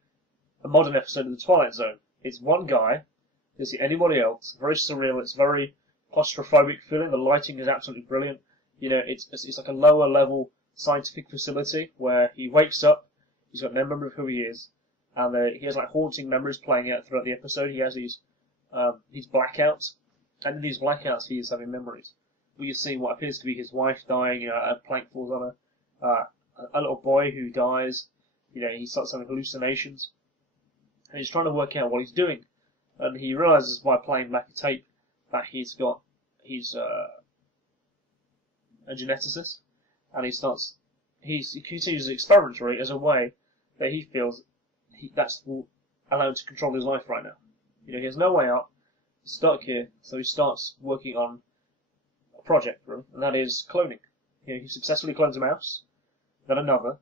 modern episode of The Twilight Zone. It's one guy, you don't see anybody else, very surreal, it's very claustrophobic feeling, the lighting is absolutely brilliant. You know, it's like a lower level scientific facility where he wakes up, he's got no memory of who he is, and he has like haunting memories playing out throughout the episode. He has these blackouts, and in these blackouts he is having memories. We see what appears to be his wife dying, you know, a plank falls on her, a little boy who dies, you know, he starts having hallucinations. And he's trying to work out what he's doing. And he realises by playing back a tape that he's a geneticist. And he continues his experimentary as a way that he feels that's allowed to control his life right now. You know, he has no way out. He's stuck here, so he starts working on a project for him, and that is cloning. You know, he successfully clones a mouse, then another,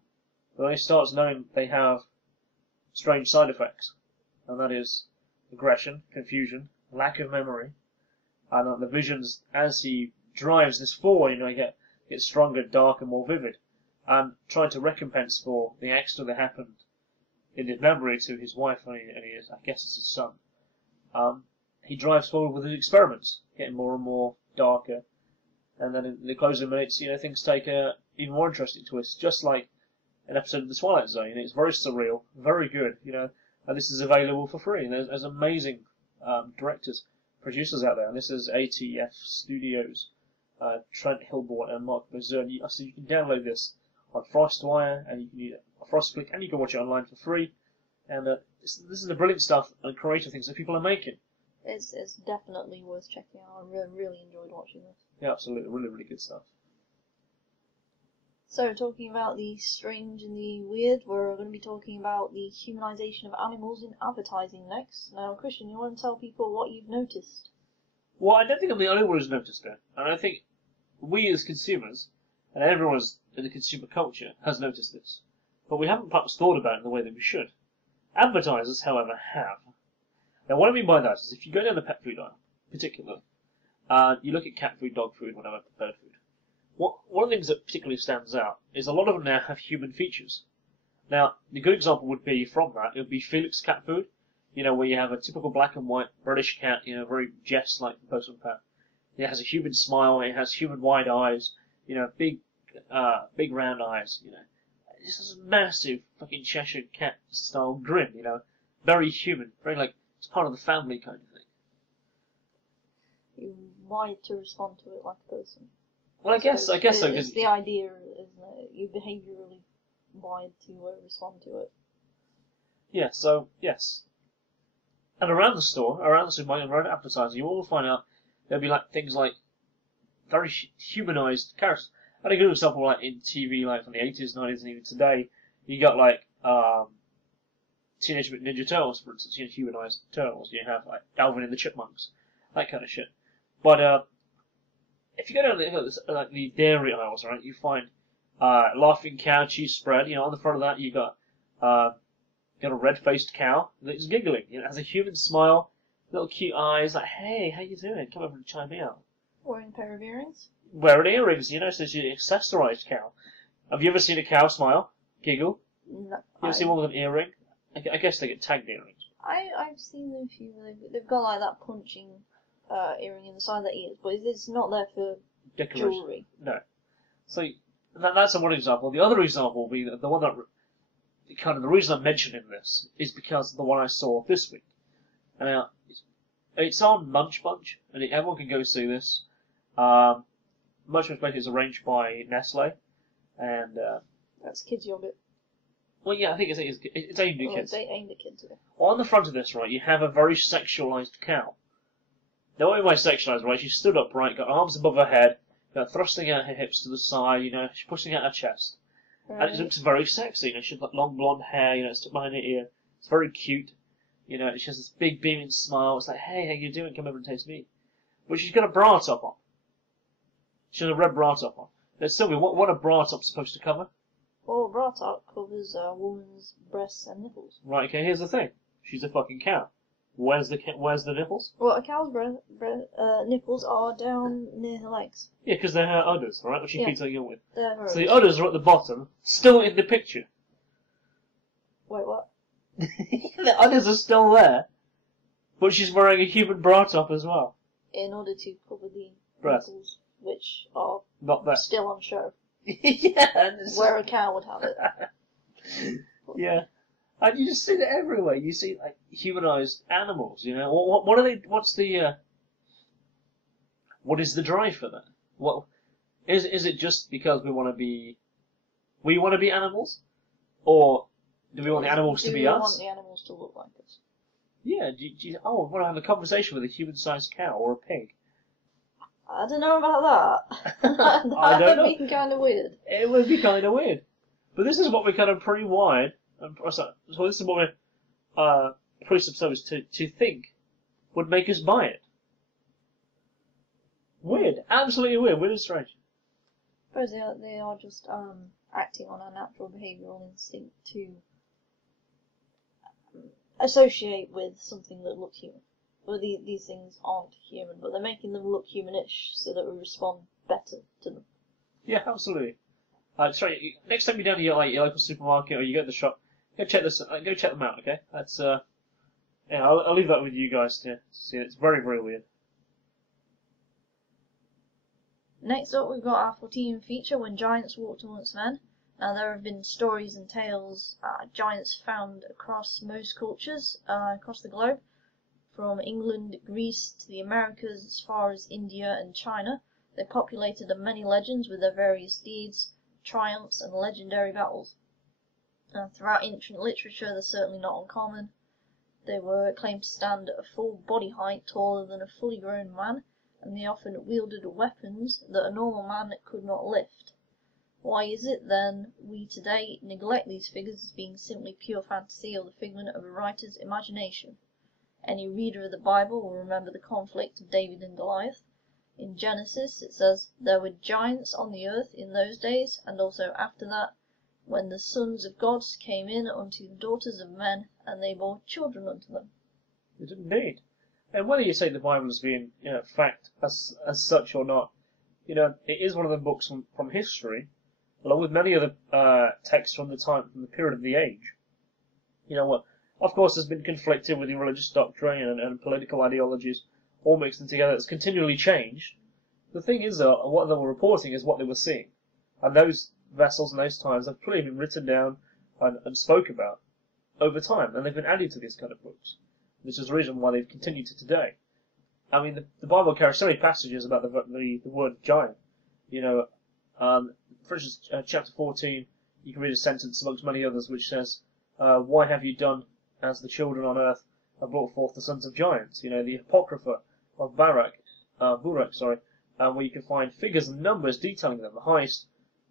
but then he starts knowing they have strange side effects, and that is aggression, confusion, lack of memory, and the visions as he drives this forward, you know, get stronger, darker, more vivid, and trying to recompense for the accident that happened in his memory to his wife, and I guess it's his son. He drives forward with his experiments, getting more and more darker, and then in the closing minutes, you know, things take a even more interesting twist, just like an episode of The Twilight Zone. You know, it's very surreal, very good, you know, and this is available for free. And there's amazing directors, producers out there, and this is ATF Studios, Trent Hilborn and Mark Nizur. So you can download this on FrostWire, and you can use FrostClick, and you can watch it online for free. And this is the brilliant stuff and creative things that people are making. It's definitely worth checking out. I really enjoyed watching this. Yeah, absolutely, really, really good stuff. So, talking about the strange and the weird, we're going to be talking about the humanization of animals in advertising next. Now, Christian, you want to tell people what you've noticed? Well, I don't think I'm the only one who's noticed it. And I think we as consumers, and everyone in the consumer culture, has noticed this. But we haven't perhaps thought about it in the way that we should. Advertisers, however, have. Now, what I mean by that is if you go down the pet food aisle, particularly, you look at cat food, dog food, whatever, bird food. One of the things that particularly stands out is a lot of them now have human features. Now, the good example would be from that, it would be Felix cat food, you know, where you have a typical black and white British cat, you know, very Jess-like the Postman Pat. It has a human smile. It has human wide eyes. You know, big round eyes. You know, it's just a massive fucking Cheshire cat style grin. You know, very human, very like it's part of the family kind of thing. You're wired to respond to it like a person. Well, I guess so. It's the idea, isn't it? You're behaviourally wired to respond to it. Yeah. So yes. And around the supermarket, around advertising, you will find out there'll be like things like very humanized characters. And a good example, like in TV, like from the 80s, 90s, and even today, you got like Teenage Mutant Ninja Turtles, for instance, you know, humanized turtles. You have like Alvin and the Chipmunks, that kind of shit. But if you go down the dairy aisles, right, you find laughing cow cheese spread. You know, on the front of that, you got a red-faced cow that's giggling. You know, it has a human smile, little cute eyes, like, hey, how you doing? Come over and chime me out. Wearing a pair of earrings? Wearing earrings, you know, so it's an accessorized cow. Have you ever seen a cow smile? Giggle? No. You ever seen one with an earring? I guess they get tagged earrings. I've seen them a few. They've got like that punching earring in the side of their ears, but it's not there for Decoration. jewellery. No. So that's one example. The other example will be the one that kind of the reason I'm mentioning this is because of the one I saw this week. Now, it's on Munch Bunch, and everyone can go see this. Munch Bunch basically is arranged by Nestle, and That's kids' yogurt. well, yeah, I think it's aimed at kids. It's aimed at kids. Yeah. On the front of this, right, you have a very sexualized cow. Now, what I mean by sexualized, right? She stood upright, got arms above her head, thrusting out her hips to the side, you know, she's pushing out her chest. Right. And it looks very sexy, you know, she's got long blonde hair, you know, stuck behind her ear. It's very cute. You know, she has this big beaming smile. It's like, hey, how you doing? Come over and taste me. But she's got a bra top on. She has a red bra top on. Now, Sylvia, what a bra top supposed to cover? Well, a bra top covers a woman's breasts and nipples. Right, okay, here's the thing. She's a fucking cow. Where's the nipples? Well, a cow's nipples are down near her legs. Yeah, because they're her udders, right? What she Yeah. feeds her young with. They're her So the udders are at the bottom, still in the picture. Wait, what? The udders are still there, but she's wearing a human bra top as well. In order to cover the Breast. nipples, which are Not that. still on show. Yeah. And Where a cow would have it. Yeah. And you just see that everywhere. You see like humanized animals. You know, what are they? What's the? What is the drive for that? What is it? Just because we want to be animals, or do we want the animals to be Do we us? want the animals to look like us? Yeah. Do you want to have a conversation with a human-sized cow or a pig? I don't know about that. That I don't know. would be kind of weird. It would be kind of weird. But this is what we're kind of pre-wired. So this is what we're presupposed to think would make us buy it. Weird. Absolutely weird. Weird and strange. I suppose they are just acting on our natural behavioural instinct to associate with something that looks human. Well, these things aren't human, but they're making them look humanish so that we respond better to them. Yeah, absolutely. Sorry, next time you're down to your local supermarket or you go to the shop, go check them out, okay? That's yeah, I'll leave that with you guys to see. It's very, very weird. Next up, we've got our 14 feature, When Giants Walked Amongst Men. Now, there have been stories and tales, giants found across most cultures, across the globe, from England, Greece, to the Americas, as far as India and China. They populated many legends with their various deeds, triumphs, and legendary battles. Throughout ancient literature, they're certainly not uncommon. They were claimed to stand at a full body height, taller than a fully grown man, and they often wielded weapons that a normal man could not lift. Why is it, then, we today neglect these figures as being simply pure fantasy or the figment of a writer's imagination? Any reader of the Bible will remember the conflict of David and Goliath. In Genesis, it says, "There were giants on the earth in those days, and also after that, when the sons of God came in unto the daughters of men, and they bore children unto them." It did indeed. And whether you say the Bible as being, fact as such or not, it is one of the books from history, along with many other texts from the period of the age. Of course, has been conflicted with the religious doctrine and political ideologies, all mixed in together. It's continually changed, the thing is, what they were reporting is what they were seeing. And those vessels and those times have clearly been written down and spoke about over time, and they've been added to these kind of books. Which is the reason why they've continued to today. I mean, the Bible carries so many passages about the word giant. You know, for instance, chapter 14, you can read a sentence amongst many others which says, "Why have you done as the children on earth have brought forth the sons of giants?" You know, the Apocrypha of Burak, where you can find figures and numbers detailing them. The highest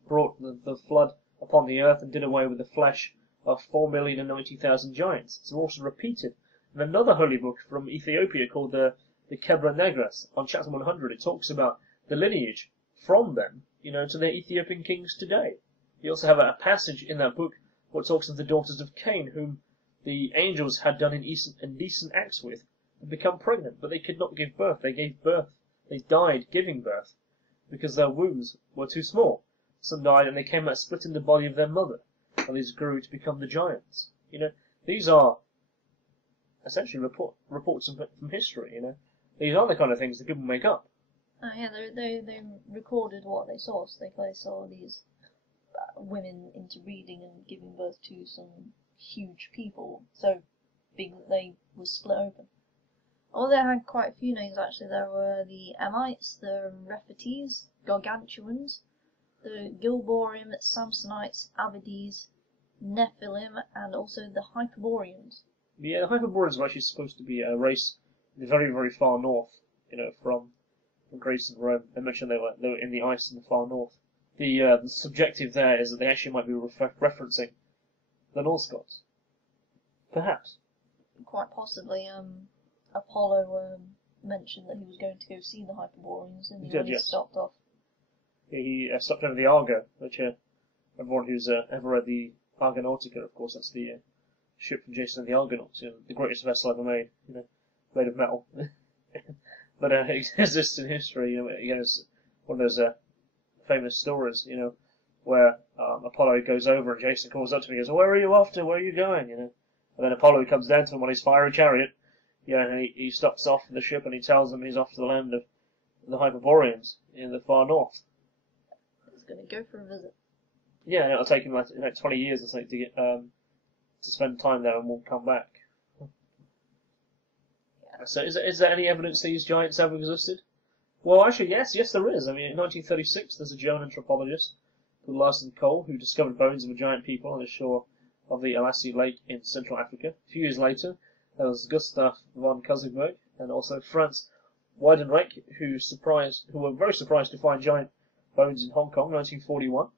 brought the flood upon the earth and did away with the flesh of 4,090,000 giants. It's also repeated in another holy book from Ethiopia called the Kebra Negras. On chapter 100, it talks about the lineage from them, you know, to the Ethiopian kings today. You also have a passage in that book where it talks of the daughters of Cain, whom the angels had done indecent acts with, and become pregnant, but they could not give birth. They gave birth. They died giving birth because their wombs were too small. Some died, and they came out split in the body of their mother, and these grew to become the giants. You know, these are essentially reports from history. You know, these are the kind of things that people make up. Yeah, they recorded what they saw. So they saw these women interbreeding and giving birth to some huge people, so big that they were split open. Oh, they had quite a few names actually. There were the Emites, the Rephates, Gargantuans, the Gilborim, Samsonites, Abides, Nephilim, and also the Hyperboreans. Yeah, the Hyperboreans were actually supposed to be a race very, very far north, you know, from Greece and Rome. They mentioned they were in the ice in the far north. The subjective there is that they actually might be referencing the Norse gods. Perhaps. Quite possibly. Apollo mentioned that he was going to go see the Hyperboreans, and he only stopped off. He stopped over the Argo, which everyone who's ever read the Argonautica, of course, that's the ship from Jason and the Argonauts, you know, the greatest vessel ever made, you know, made of metal. But it exists in history, you know, again, it's one of those famous stories, you know, where Apollo goes over and Jason calls up to him and goes, "Where are you off to? Where are you going?" You know, and then Apollo comes down to him on his fiery chariot, yeah, and he stops off the ship and he tells them he's off to the land of the Hyperboreans in the far north. He's going to go for a visit. Yeah, and it'll take him like 20 years or something to get to spend time there and won't come back. Yeah. So is there any evidence these giants ever existed? Well, actually, yes, there is. I mean, in 1936, there's a German anthropologist called Larsen Cole who discovered bones of a giant people on the shore of the Alassi Lake in Central Africa. A few years later, there was Gustav von Kaiserberg and also Franz Weidenreich, who were very surprised to find giant bones in Hong Kong, 1941.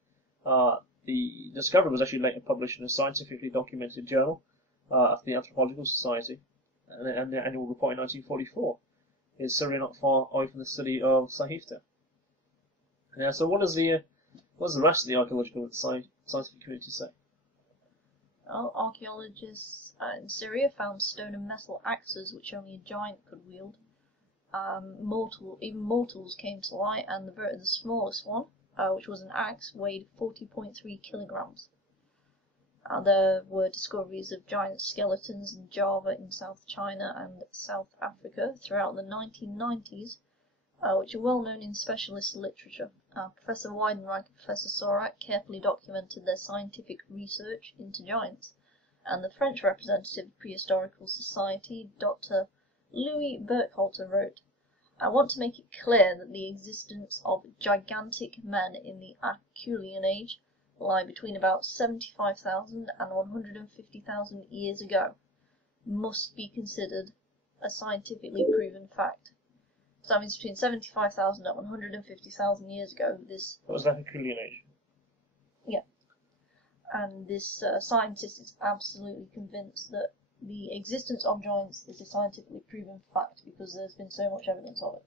The discovery was actually later published in a scientifically documented journal of the Anthropological Society, and the annual report in 1944. It's certainly not far away from the city of Sahifta. Now, so what does the rest of the archaeological and scientific community say? Well, archaeologists in Syria found stone and metal axes which only a giant could wield. Even mortals came to light, and the smallest one, which was an axe, weighed 40.3 kilograms. There were discoveries of giant skeletons in Java, in South China and South Africa throughout the 1990s, which are well known in specialist literature. Professor Weidenreich and Professor Sorak carefully documented their scientific research into giants, and the French representative of Prehistorical Society, Dr. Louis Burkhalter, wrote, "I want to make it clear that the existence of gigantic men in the Acheulean age lie between about 75,000 and 150,000 years ago must be considered a scientifically proven fact." So that means between 75,000 and 150,000 years ago, this... What was that Acheulean age? Yeah. And this scientist is absolutely convinced that the existence of giants is a scientifically proven fact because there's been so much evidence of it.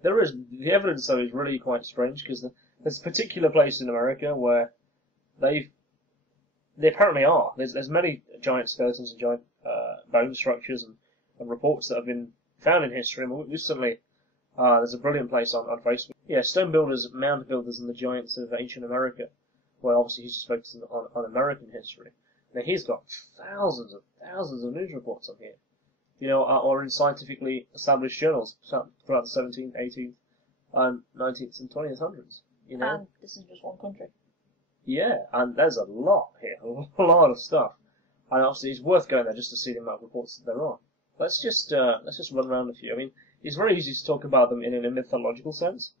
There is. The evidence, though, is really quite strange because there's a particular place in America where they apparently are. There's many giant skeletons and giant bone structures and reports that have been found in history. And recently, there's a brilliant place on Facebook. Yeah, stone builders, mound builders, and the giants of ancient America. Well, obviously he's just focusing on American history. Now he's got thousands of news reports on here, you know, or in scientifically established journals throughout the 17th, 18th, 19th and 20th hundreds. You know. And this is just one country. Yeah, and there's a lot here, a lot of stuff. And obviously, it's worth going there just to see the amount of reports that there are. Let's just run around a few. I mean, it's very easy to talk about them in a mythological sense.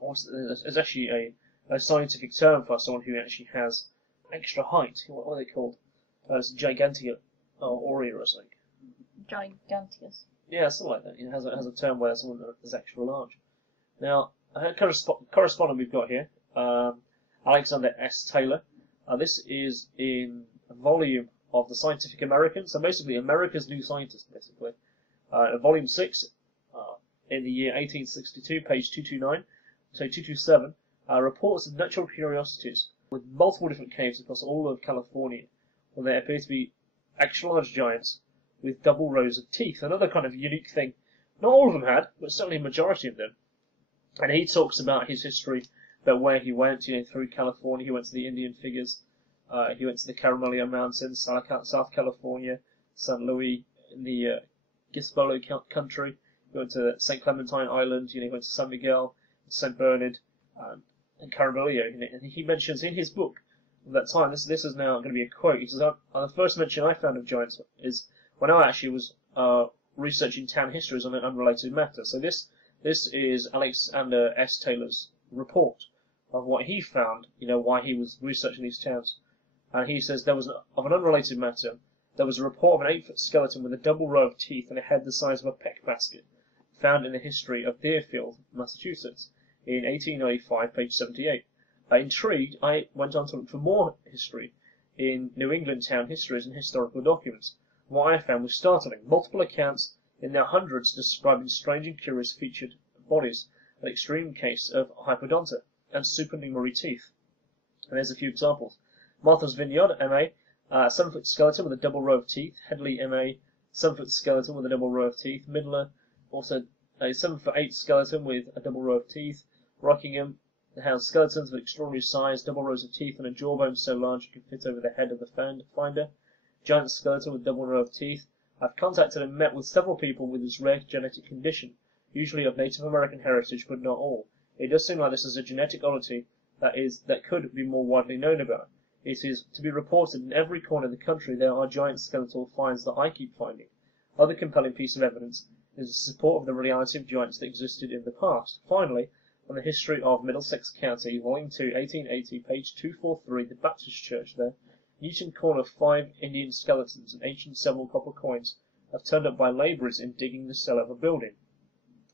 There's actually a scientific term for someone who actually has extra height. What are they called? It's gigantia aurea or something. Giganteous. Yeah, something like that. It has a term where someone is extra large. Now, a correspondent we've got here, Alexander S. Taylor. This is in a volume of the Scientific American, so basically America's New Scientist, basically. Volume 6, in the year 1862, page 229, so 227, reports of natural curiosities with multiple different caves across all of California, where there appear to be extra large giants with double rows of teeth. Another kind of unique thing. Not all of them had, but certainly a majority of them. And he talks about his history, about where he went, through California. He went to the Indian Figures, he went to the Caramello Mountains, South California, St. Louis, in the Gisbolo country. He went to St. Clementine Island, he went to San Miguel, St. Bernard, and Caramello. And he mentions in his book at that time, this is now going to be a quote, he says, the first mention I found of giants is when I actually was researching town histories on an unrelated matter. So this is Alexander S. Taylor's report of what he found, why he was researching these towns. And he says of an unrelated matter, there was a report of an 8-foot skeleton with a double row of teeth and a head the size of a peck basket, found in the history of Deerfield, Massachusetts, in 1895, page 78. Intrigued, I went on to look for more history in New England town histories and historical documents. What I found was startling. Multiple accounts, in their hundreds, describing strange and curious featured bodies, an extreme case of hypodontia and supernumerary teeth. And there's a few examples. Martha's Vineyard, M.A., 7-foot skeleton with a double row of teeth. Headley, M.A., 7-foot skeleton with a double row of teeth. Midler, also a 7'8" skeleton with a double row of teeth. Rockingham, the house skeletons of extraordinary size, double rows of teeth, and a jawbone so large it could fit over the head of the finder. Giant skeleton with double row of teeth. I've contacted and met with several people with this rare genetic condition, usually of Native American heritage, but not all. It does seem like this is a genetic oddity that could be more widely known about. It is to be reported in every corner of the country there are giant skeletal finds that I keep finding. Other compelling piece of evidence is the support of the reality of giants that existed in the past. Finally, on the history of Middlesex County, Volume 2, 1880, page 243, the Baptist Church there, Newton corner 5 Indian skeletons and ancient several copper coins have turned up by labourers in digging the cellar of a building.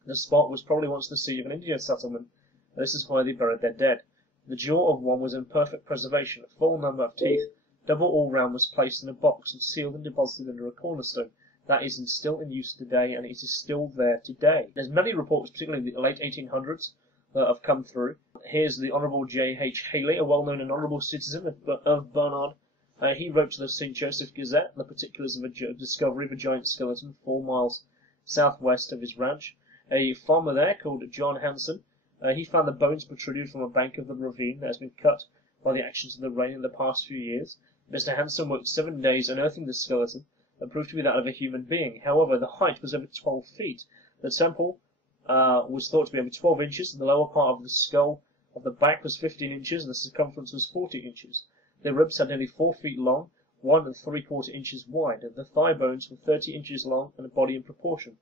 The spot was probably once the seat of an Indian settlement, and this is where they buried their dead. The jaw of one was in perfect preservation. A full number of teeth, double all round, was placed in a box and sealed and deposited under a cornerstone. That is still in use today, and it is still there today. There's many reports, particularly in the late 1800s, that have come through. Here's the Honourable J.H. Haley, a well-known and honourable citizen of Bernard. He wrote to the St. Joseph Gazette the particulars of a discovery of a giant skeleton 4 miles southwest of his ranch. A farmer there called John Hanson, he found the bones protruded from a bank of the ravine that has been cut by the actions of the rain in the past few years. Mr. Hanson worked 7 days unearthing the skeleton that proved to be that of a human being. However, the height was over 12 feet. The temple was thought to be over 12 inches, and the lower part of the skull of the back was 15 inches, and the circumference was 40 inches. The ribs had nearly 4 feet long, 1 3/4 inches wide. The thigh bones were 30 inches long, and the body in proportion.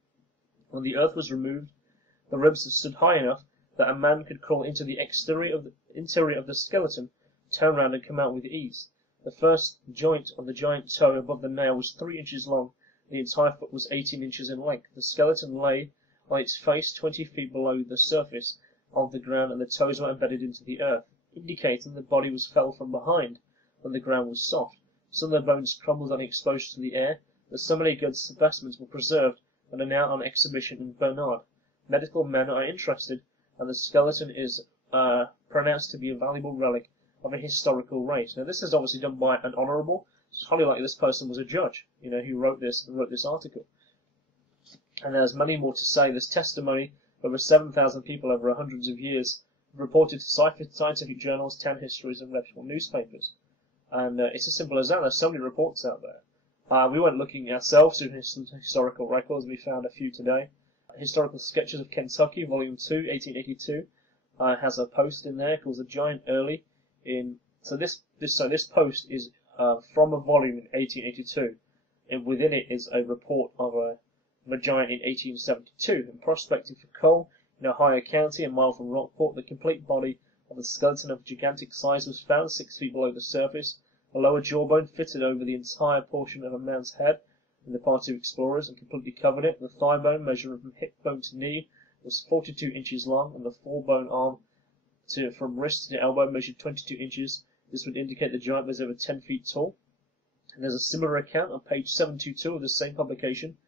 When the earth was removed, the ribs stood high enough that a man could crawl into the interior of the skeleton, turn round, and come out with ease. The first joint of the giant toe above the nail was 3 inches long, and the entire foot was 18 inches in length. The skeleton lay on its face 20 feet below the surface of the ground, and the toes were embedded into the earth, indicating the body was fell from behind when the ground was soft. Some of the bones crumbled on exposure to the air, but so many good specimens were preserved and are now on exhibition in Bernard. Medical men are interested, and the skeleton is pronounced to be a valuable relic of a historical race. Now, this is obviously done by an honourable. It's highly likely this person was a judge, who wrote this article. And there's many more to say. There's testimony of over 7,000 people over hundreds of years reported to scientific journals, town histories, and reputable newspapers. And it's as simple as that. There's so many reports out there. We went looking ourselves through some historical records. We found a few today. Historical Sketches of Kentucky, Volume 2, 1882, has a post in there called "The Giant Early." So this post is from a volume in 1882, and within it is a report of a giant in 1872. In prospecting for coal in Ohio County, a mile from Rockport, the complete body of a skeleton of gigantic size was found 6 feet below the surface. A lower jawbone fitted over the entire portion of a man's head in the party of explorers and completely covered it. The thigh bone, measuring from hip bone to knee, was 42 inches long, and the forebone arm from wrist to elbow measured 22 inches. This would indicate the giant was over 10 feet tall. And there's a similar account on page 722 of the same publication.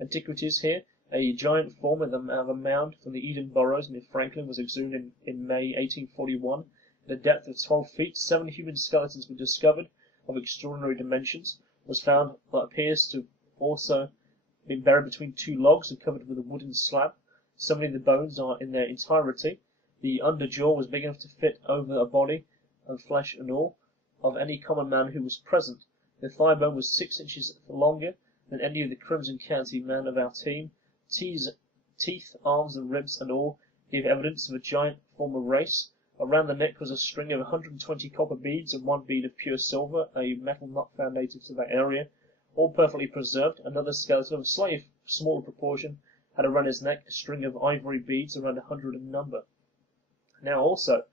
Antiquities here. A giant form of a mound from the Eden Burrows near Franklin was exhumed in May 1841. At a depth of 12 feet, 7 human skeletons were discovered of extraordinary dimensions. It was found that appears to have also been buried between 2 logs and covered with a wooden slab. So many of the bones are in their entirety. The under jaw was big enough to fit over a body and flesh and all of any common man who was present. The thigh bone was 6 inches longer than any of the Crimson County men of our team. Teeth, arms, and ribs and all gave evidence of a giant former race. Around the neck was a string of 120 copper beads and 1 bead of pure silver, a metal not found native to that area, all perfectly preserved. Another skeleton of a slightly smaller proportion had around his neck a string of ivory beads around 100 in number. Now also,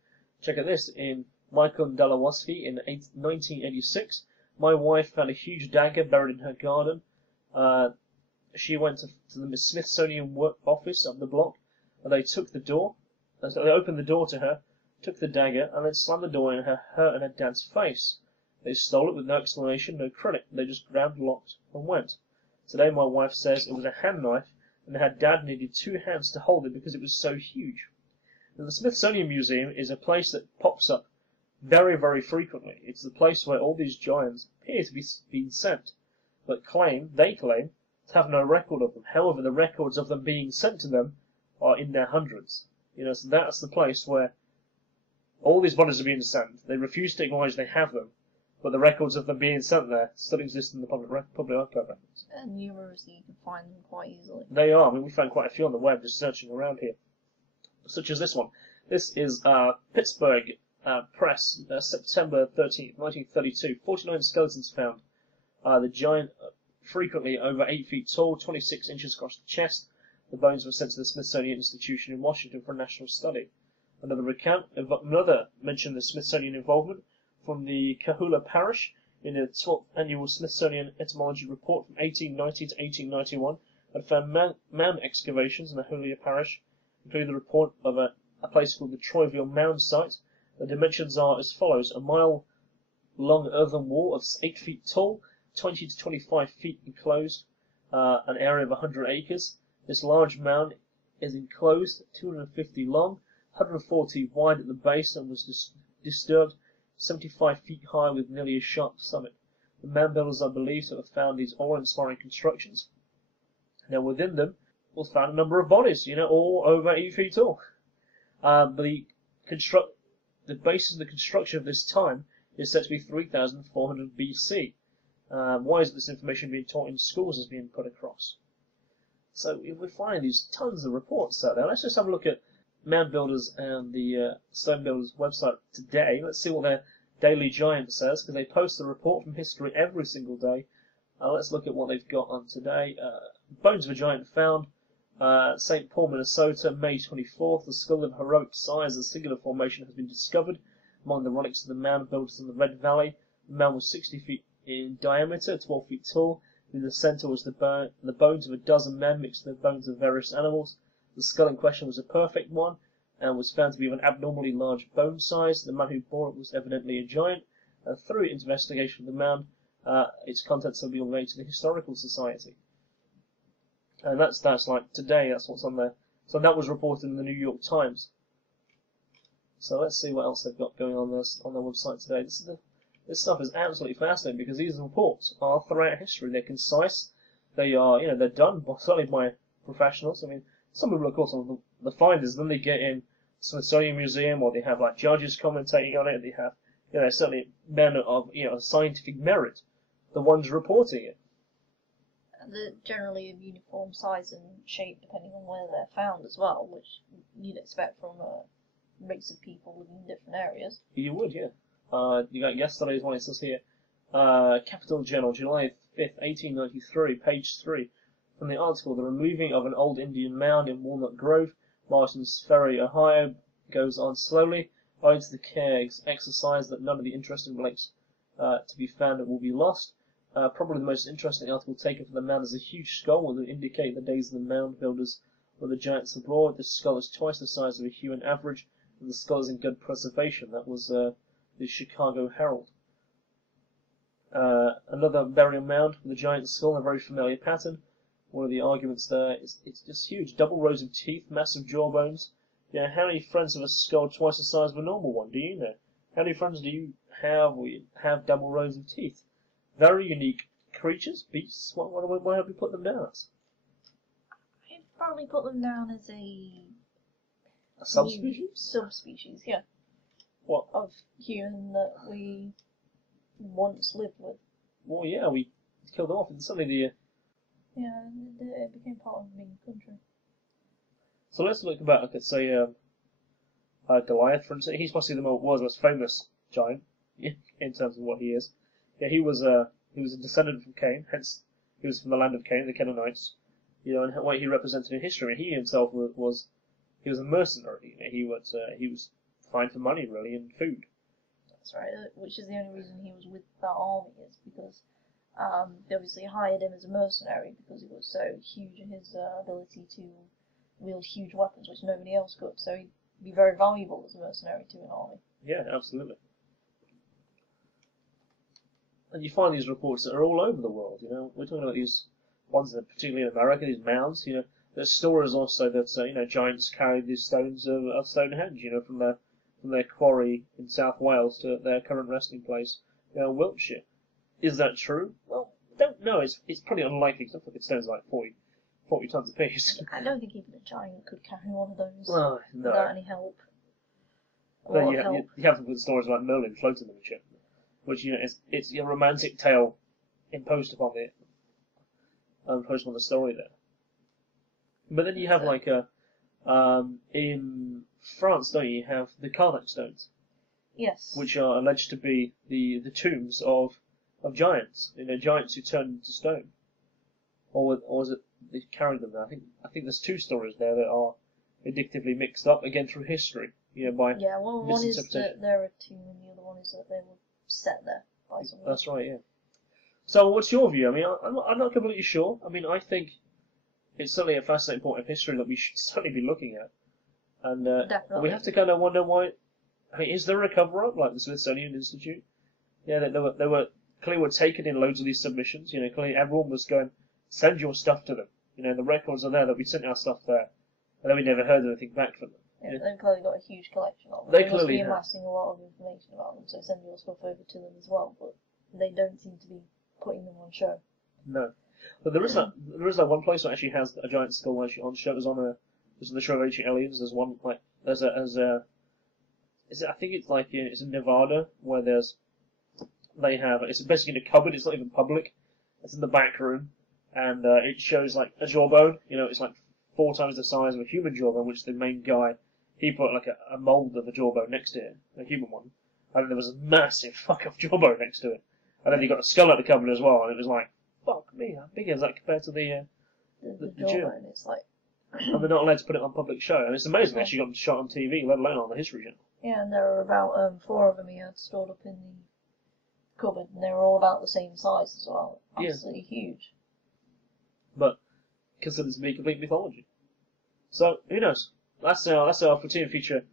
check out this, in Michael Dalawoski in 1986, my wife found a huge dagger buried in her garden. She went to the Smithsonian work office up the block, and they took the door. So they opened the door to her, took the dagger, and then slammed the door in her and her dad's face. They stole it with no explanation, no credit. They just grabbed, locked, and went. Today my wife says it was a hand knife, and her dad needed 2 hands to hold it because it was so huge. Now, the Smithsonian Museum is a place that pops up very, very frequently. It's the place where all these giants appear to be being sent, but they claim, to have no record of them. However, the records of them being sent to them are in their hundreds. So that's the place where all these bodies are being sent. They refuse to acknowledge they have them, but the records of them being sent there still exist in the public archive records. And numerous, you can find them quite easily. They are. I mean, we found quite a few on the web just searching around here, such as this one. This is Pittsburgh Press, September 13th, 1932. 49 skeletons found. The giant, frequently over 8 feet tall, 26 inches across the chest. The bones were sent to the Smithsonian Institution in Washington for national study. Another mention of the Smithsonian involvement from the Kahula Parish in the 12th Annual Smithsonian Etymology Report from 1890 to 1891, had found mound excavations in the Kahula Parish, including the report of a place called the Troyville Mound site. The dimensions are as follows: a mile-long earthen wall of 8 feet tall, 20 to 25 feet enclosed, an area of 100 acres. This large mound is enclosed, 250 long, 140 wide at the base, and was disturbed 75 feet high with nearly a sharp summit. The mound builders are believed to have found these awe-inspiring constructions. Now, within them was found a number of bodies, all over 8 feet tall. The basis of the construction of this time is said to be 3,400 BC. Why is this information being taught in schools as being put across? So if we find these tons of reports out there, let's just have a look at Mound Builders and the Stone Builders website today. Let's see what their Daily Giant says, because they post a report from history every single day. Let's look at what they've got on today. Bones of a giant found. St. Paul, Minnesota, May 24th. The skull of heroic size and singular formation has been discovered among the relics of the Mound Builders in the Red Valley. The mound was 60 feet in diameter, 12 feet tall. In the center was the bones of a dozen men mixed with the bones of various animals. The skull in question was a perfect one and was found to be of an abnormally large bone size. The man who bore it was evidently a giant, and through investigation of the mound, its contents will be relayed to the Historical Society. And that's like today, that's what's on there. So that was reported in the New York Times. So let's see what else they've got going on their website today. This stuff is absolutely fascinating because these reports are throughout history. They're concise. They are, they're done certainly by professionals. I mean, some people, of course, are the finders. Then they get in Smithsonian Museum, or they have like judges commentating on it. They have, certainly men of scientific merit, the ones reporting it. they're generally of uniform size and shape depending on where they're found as well, which you'd expect from a race of people living in different areas. You would, yeah. You got yesterday's one, it says here, Capital Journal, July 5th, 1893, page 3. From the article, the removing of an old Indian mound in Walnut Grove, Martin's Ferry, Ohio, goes on slowly, owing to the care exercise that none of the interesting blanks to be found will be lost. Probably the most interesting article taken from the mound is a huge skull that would indicate the days of the mound builders were the giants abroad. The skull is twice the size of a human average, and the skull is in good preservation. That was the Chicago Herald. Another burial mound with a giant skull in a very familiar pattern. One of the arguments there is it's just huge. Double rows of teeth, massive jawbones. Yeah, how many friends have a skull twice the size of a normal one? Do you know? How many friends do you have where you have double rows of teeth? Very unique creatures, beasts. Why have we put them down as? I'd probably put them down as a subspecies? Subspecies, yeah. What? Of human that we once lived with. Well, yeah, we killed them off, and suddenly the... Yeah, it became part of being a country. So let's look at, say, Goliath, for instance. He's possibly the world's most famous giant, in terms of what he is. Yeah, he was a descendant from Cain, hence he was from the land of Cain, the Canaanites. You know, and what he represented in history. And he himself was a mercenary. You know, he was fine for money really and food. That's right. Which is the only reason he was with that army is because they obviously hired him as a mercenary because he was so huge in his ability to wield huge weapons, which nobody else could. So he'd be very valuable as a mercenary to an army. Yeah, absolutely. And you find these reports that are all over the world. You know, we're talking about these ones that, particularly in America, these mounds. You know, there's stories also that you know, giants carried these stones of Stonehenge. You know, from their quarry in South Wales to their current resting place, you know, Wiltshire. Is that true? Well, I don't know. It's pretty unlikely. Because I think stones like 40 tons apiece. I don't think even a giant could carry one of those No. without any help. Then you have to put stories like Merlin floating them and shit, which you know it's a romantic tale imposed upon the story there. But then you have like in France, don't you have the Karnak stones? Yes. Which are alleged to be the tombs of giants, you know, giants who turned into stone, or was it they carried them there? I think there's two stories there that are addictively mixed up again through history. You know, by one is that they're a tomb, and the other one is that they were set there by someone. That's right, yeah. So, what's your view? I mean, I'm not completely sure. I mean, I think it's certainly a fascinating point of history that we should certainly be looking at, and we have to kind of wonder why. I mean, is there a cover-up like the Smithsonian Institute? Yeah, they were clearly taken in loads of these submissions. You know, clearly everyone was going, send your stuff to them. You know, the records are there that we sent our stuff there, and then we never heard anything back from them. Yeah, they've clearly got a huge collection of them. They must clearly be have. amassing a lot of information about them, so send your stuff over to them as well, but they don't seem to be putting them on show. No. But there is that one place that actually has a giant skull actually on show. It was on the show of Ancient Aliens. There's one like I think it's like it's in Nevada where it's basically in a cupboard. It's not even public. It's in the back room, and it shows like a jawbone. You know, it's like 4 times the size of a human jawbone, which the main guy, he put like a mould of a jawbone next to it, a human one, and there was a massive fuck-off jawbone next to it. And then you got a skull at the cupboard as well, and it was like, fuck me, how big is that compared to the jawbone? It's like... And they're not allowed to put it on public show, and it's amazing they actually got shot on TV, let alone on the History Channel. Yeah, and there were about 4 of them he had stored up in the cupboard, and they were all about the same size as well. Absolutely huge. But considered to be complete mythology. So, who knows? That's our Platoon feature.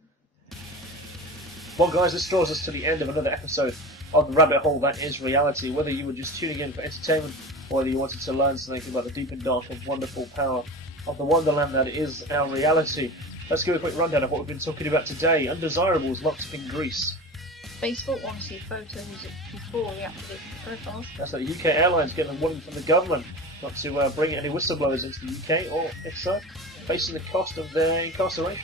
Well, guys, this draws us to the end of another episode of the rabbit hole that is reality. Whether you were just tuning in for entertainment, or whether you wanted to learn something about the deep and dark and wonderful power of the wonderland that is our reality, let's give a quick rundown of what we've been talking about today. Undesirables locked up in Greece. Facebook want to see photos before reactivating the profiles. That's like the UK airlines getting a warning from the government not to bring any whistleblowers into the UK, or if so, facing the cost of their incarceration.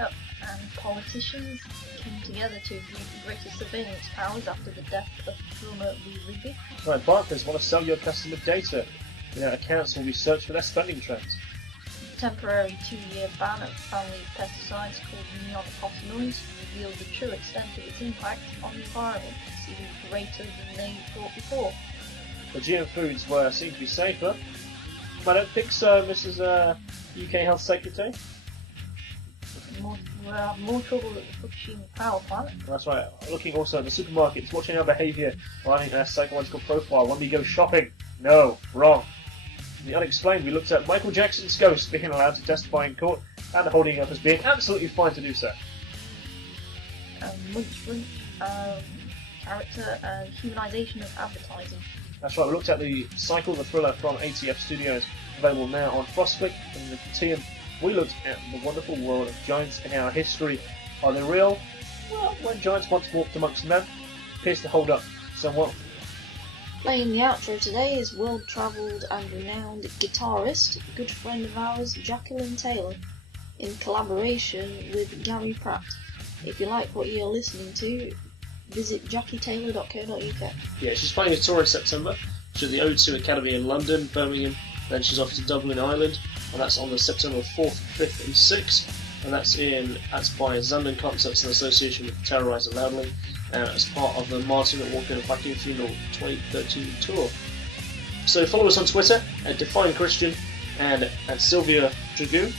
Oh, and politicians came together to agree for greater surveillance powers after the death of drummer Lee Rigby. Right, Barclays want to sell your customer data. accounts will be searched for their spending trends. Temporary 2-year ban of family pesticides called neonicotinoids revealed the true extent of its impact on the environment. It's even greater than they thought before. The GM foods seem to be safer. I don't think so, Mrs. UK Health Secretary. We'll have more trouble at the Fukushima power plant. That's right. Looking also at the supermarkets, watching our behaviour, running our psychological profile when we go shopping. No, wrong. In the unexplained, we looked at Michael Jackson's ghost being allowed to testify in court and holding up as being absolutely fine to do so. Munch, character and humanisation of advertising. That's right, we looked at the Cycle, the thriller from ATF Studios, available now on Frostclick and the Tium. We looked at the wonderful world of giants in our history. Are they real? Well, when giants once walked amongst men, appears to hold up somewhat. Playing the outro today is world-travelled and renowned guitarist, good friend of ours, Jacqueline Taylor, in collaboration with Gary Pratt. If you like what you're listening to, visit jackietaylor.co.uk. Yeah, she's playing a tour in September. She's at the O2 Academy in London, Birmingham, then she's off to Dublin, Ireland, and that's on the September 4th, 5th and 6th, and that's by Zandon Concerts in association with Terrorise Loudly, as part of the Martin Walker and Vacuum Funeral 2013 tour. So follow us on Twitter at Define Christian and at Sylvia Dragoon,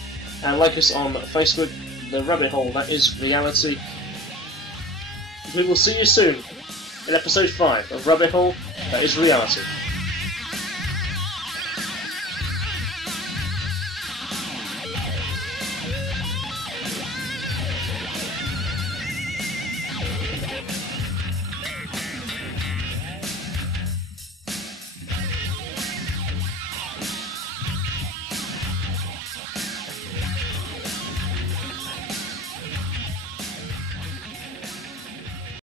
and like us on Facebook, The Rabbit Hole That Is Reality. We will see you soon in episode 5 of Rabbit Hole That Is Reality.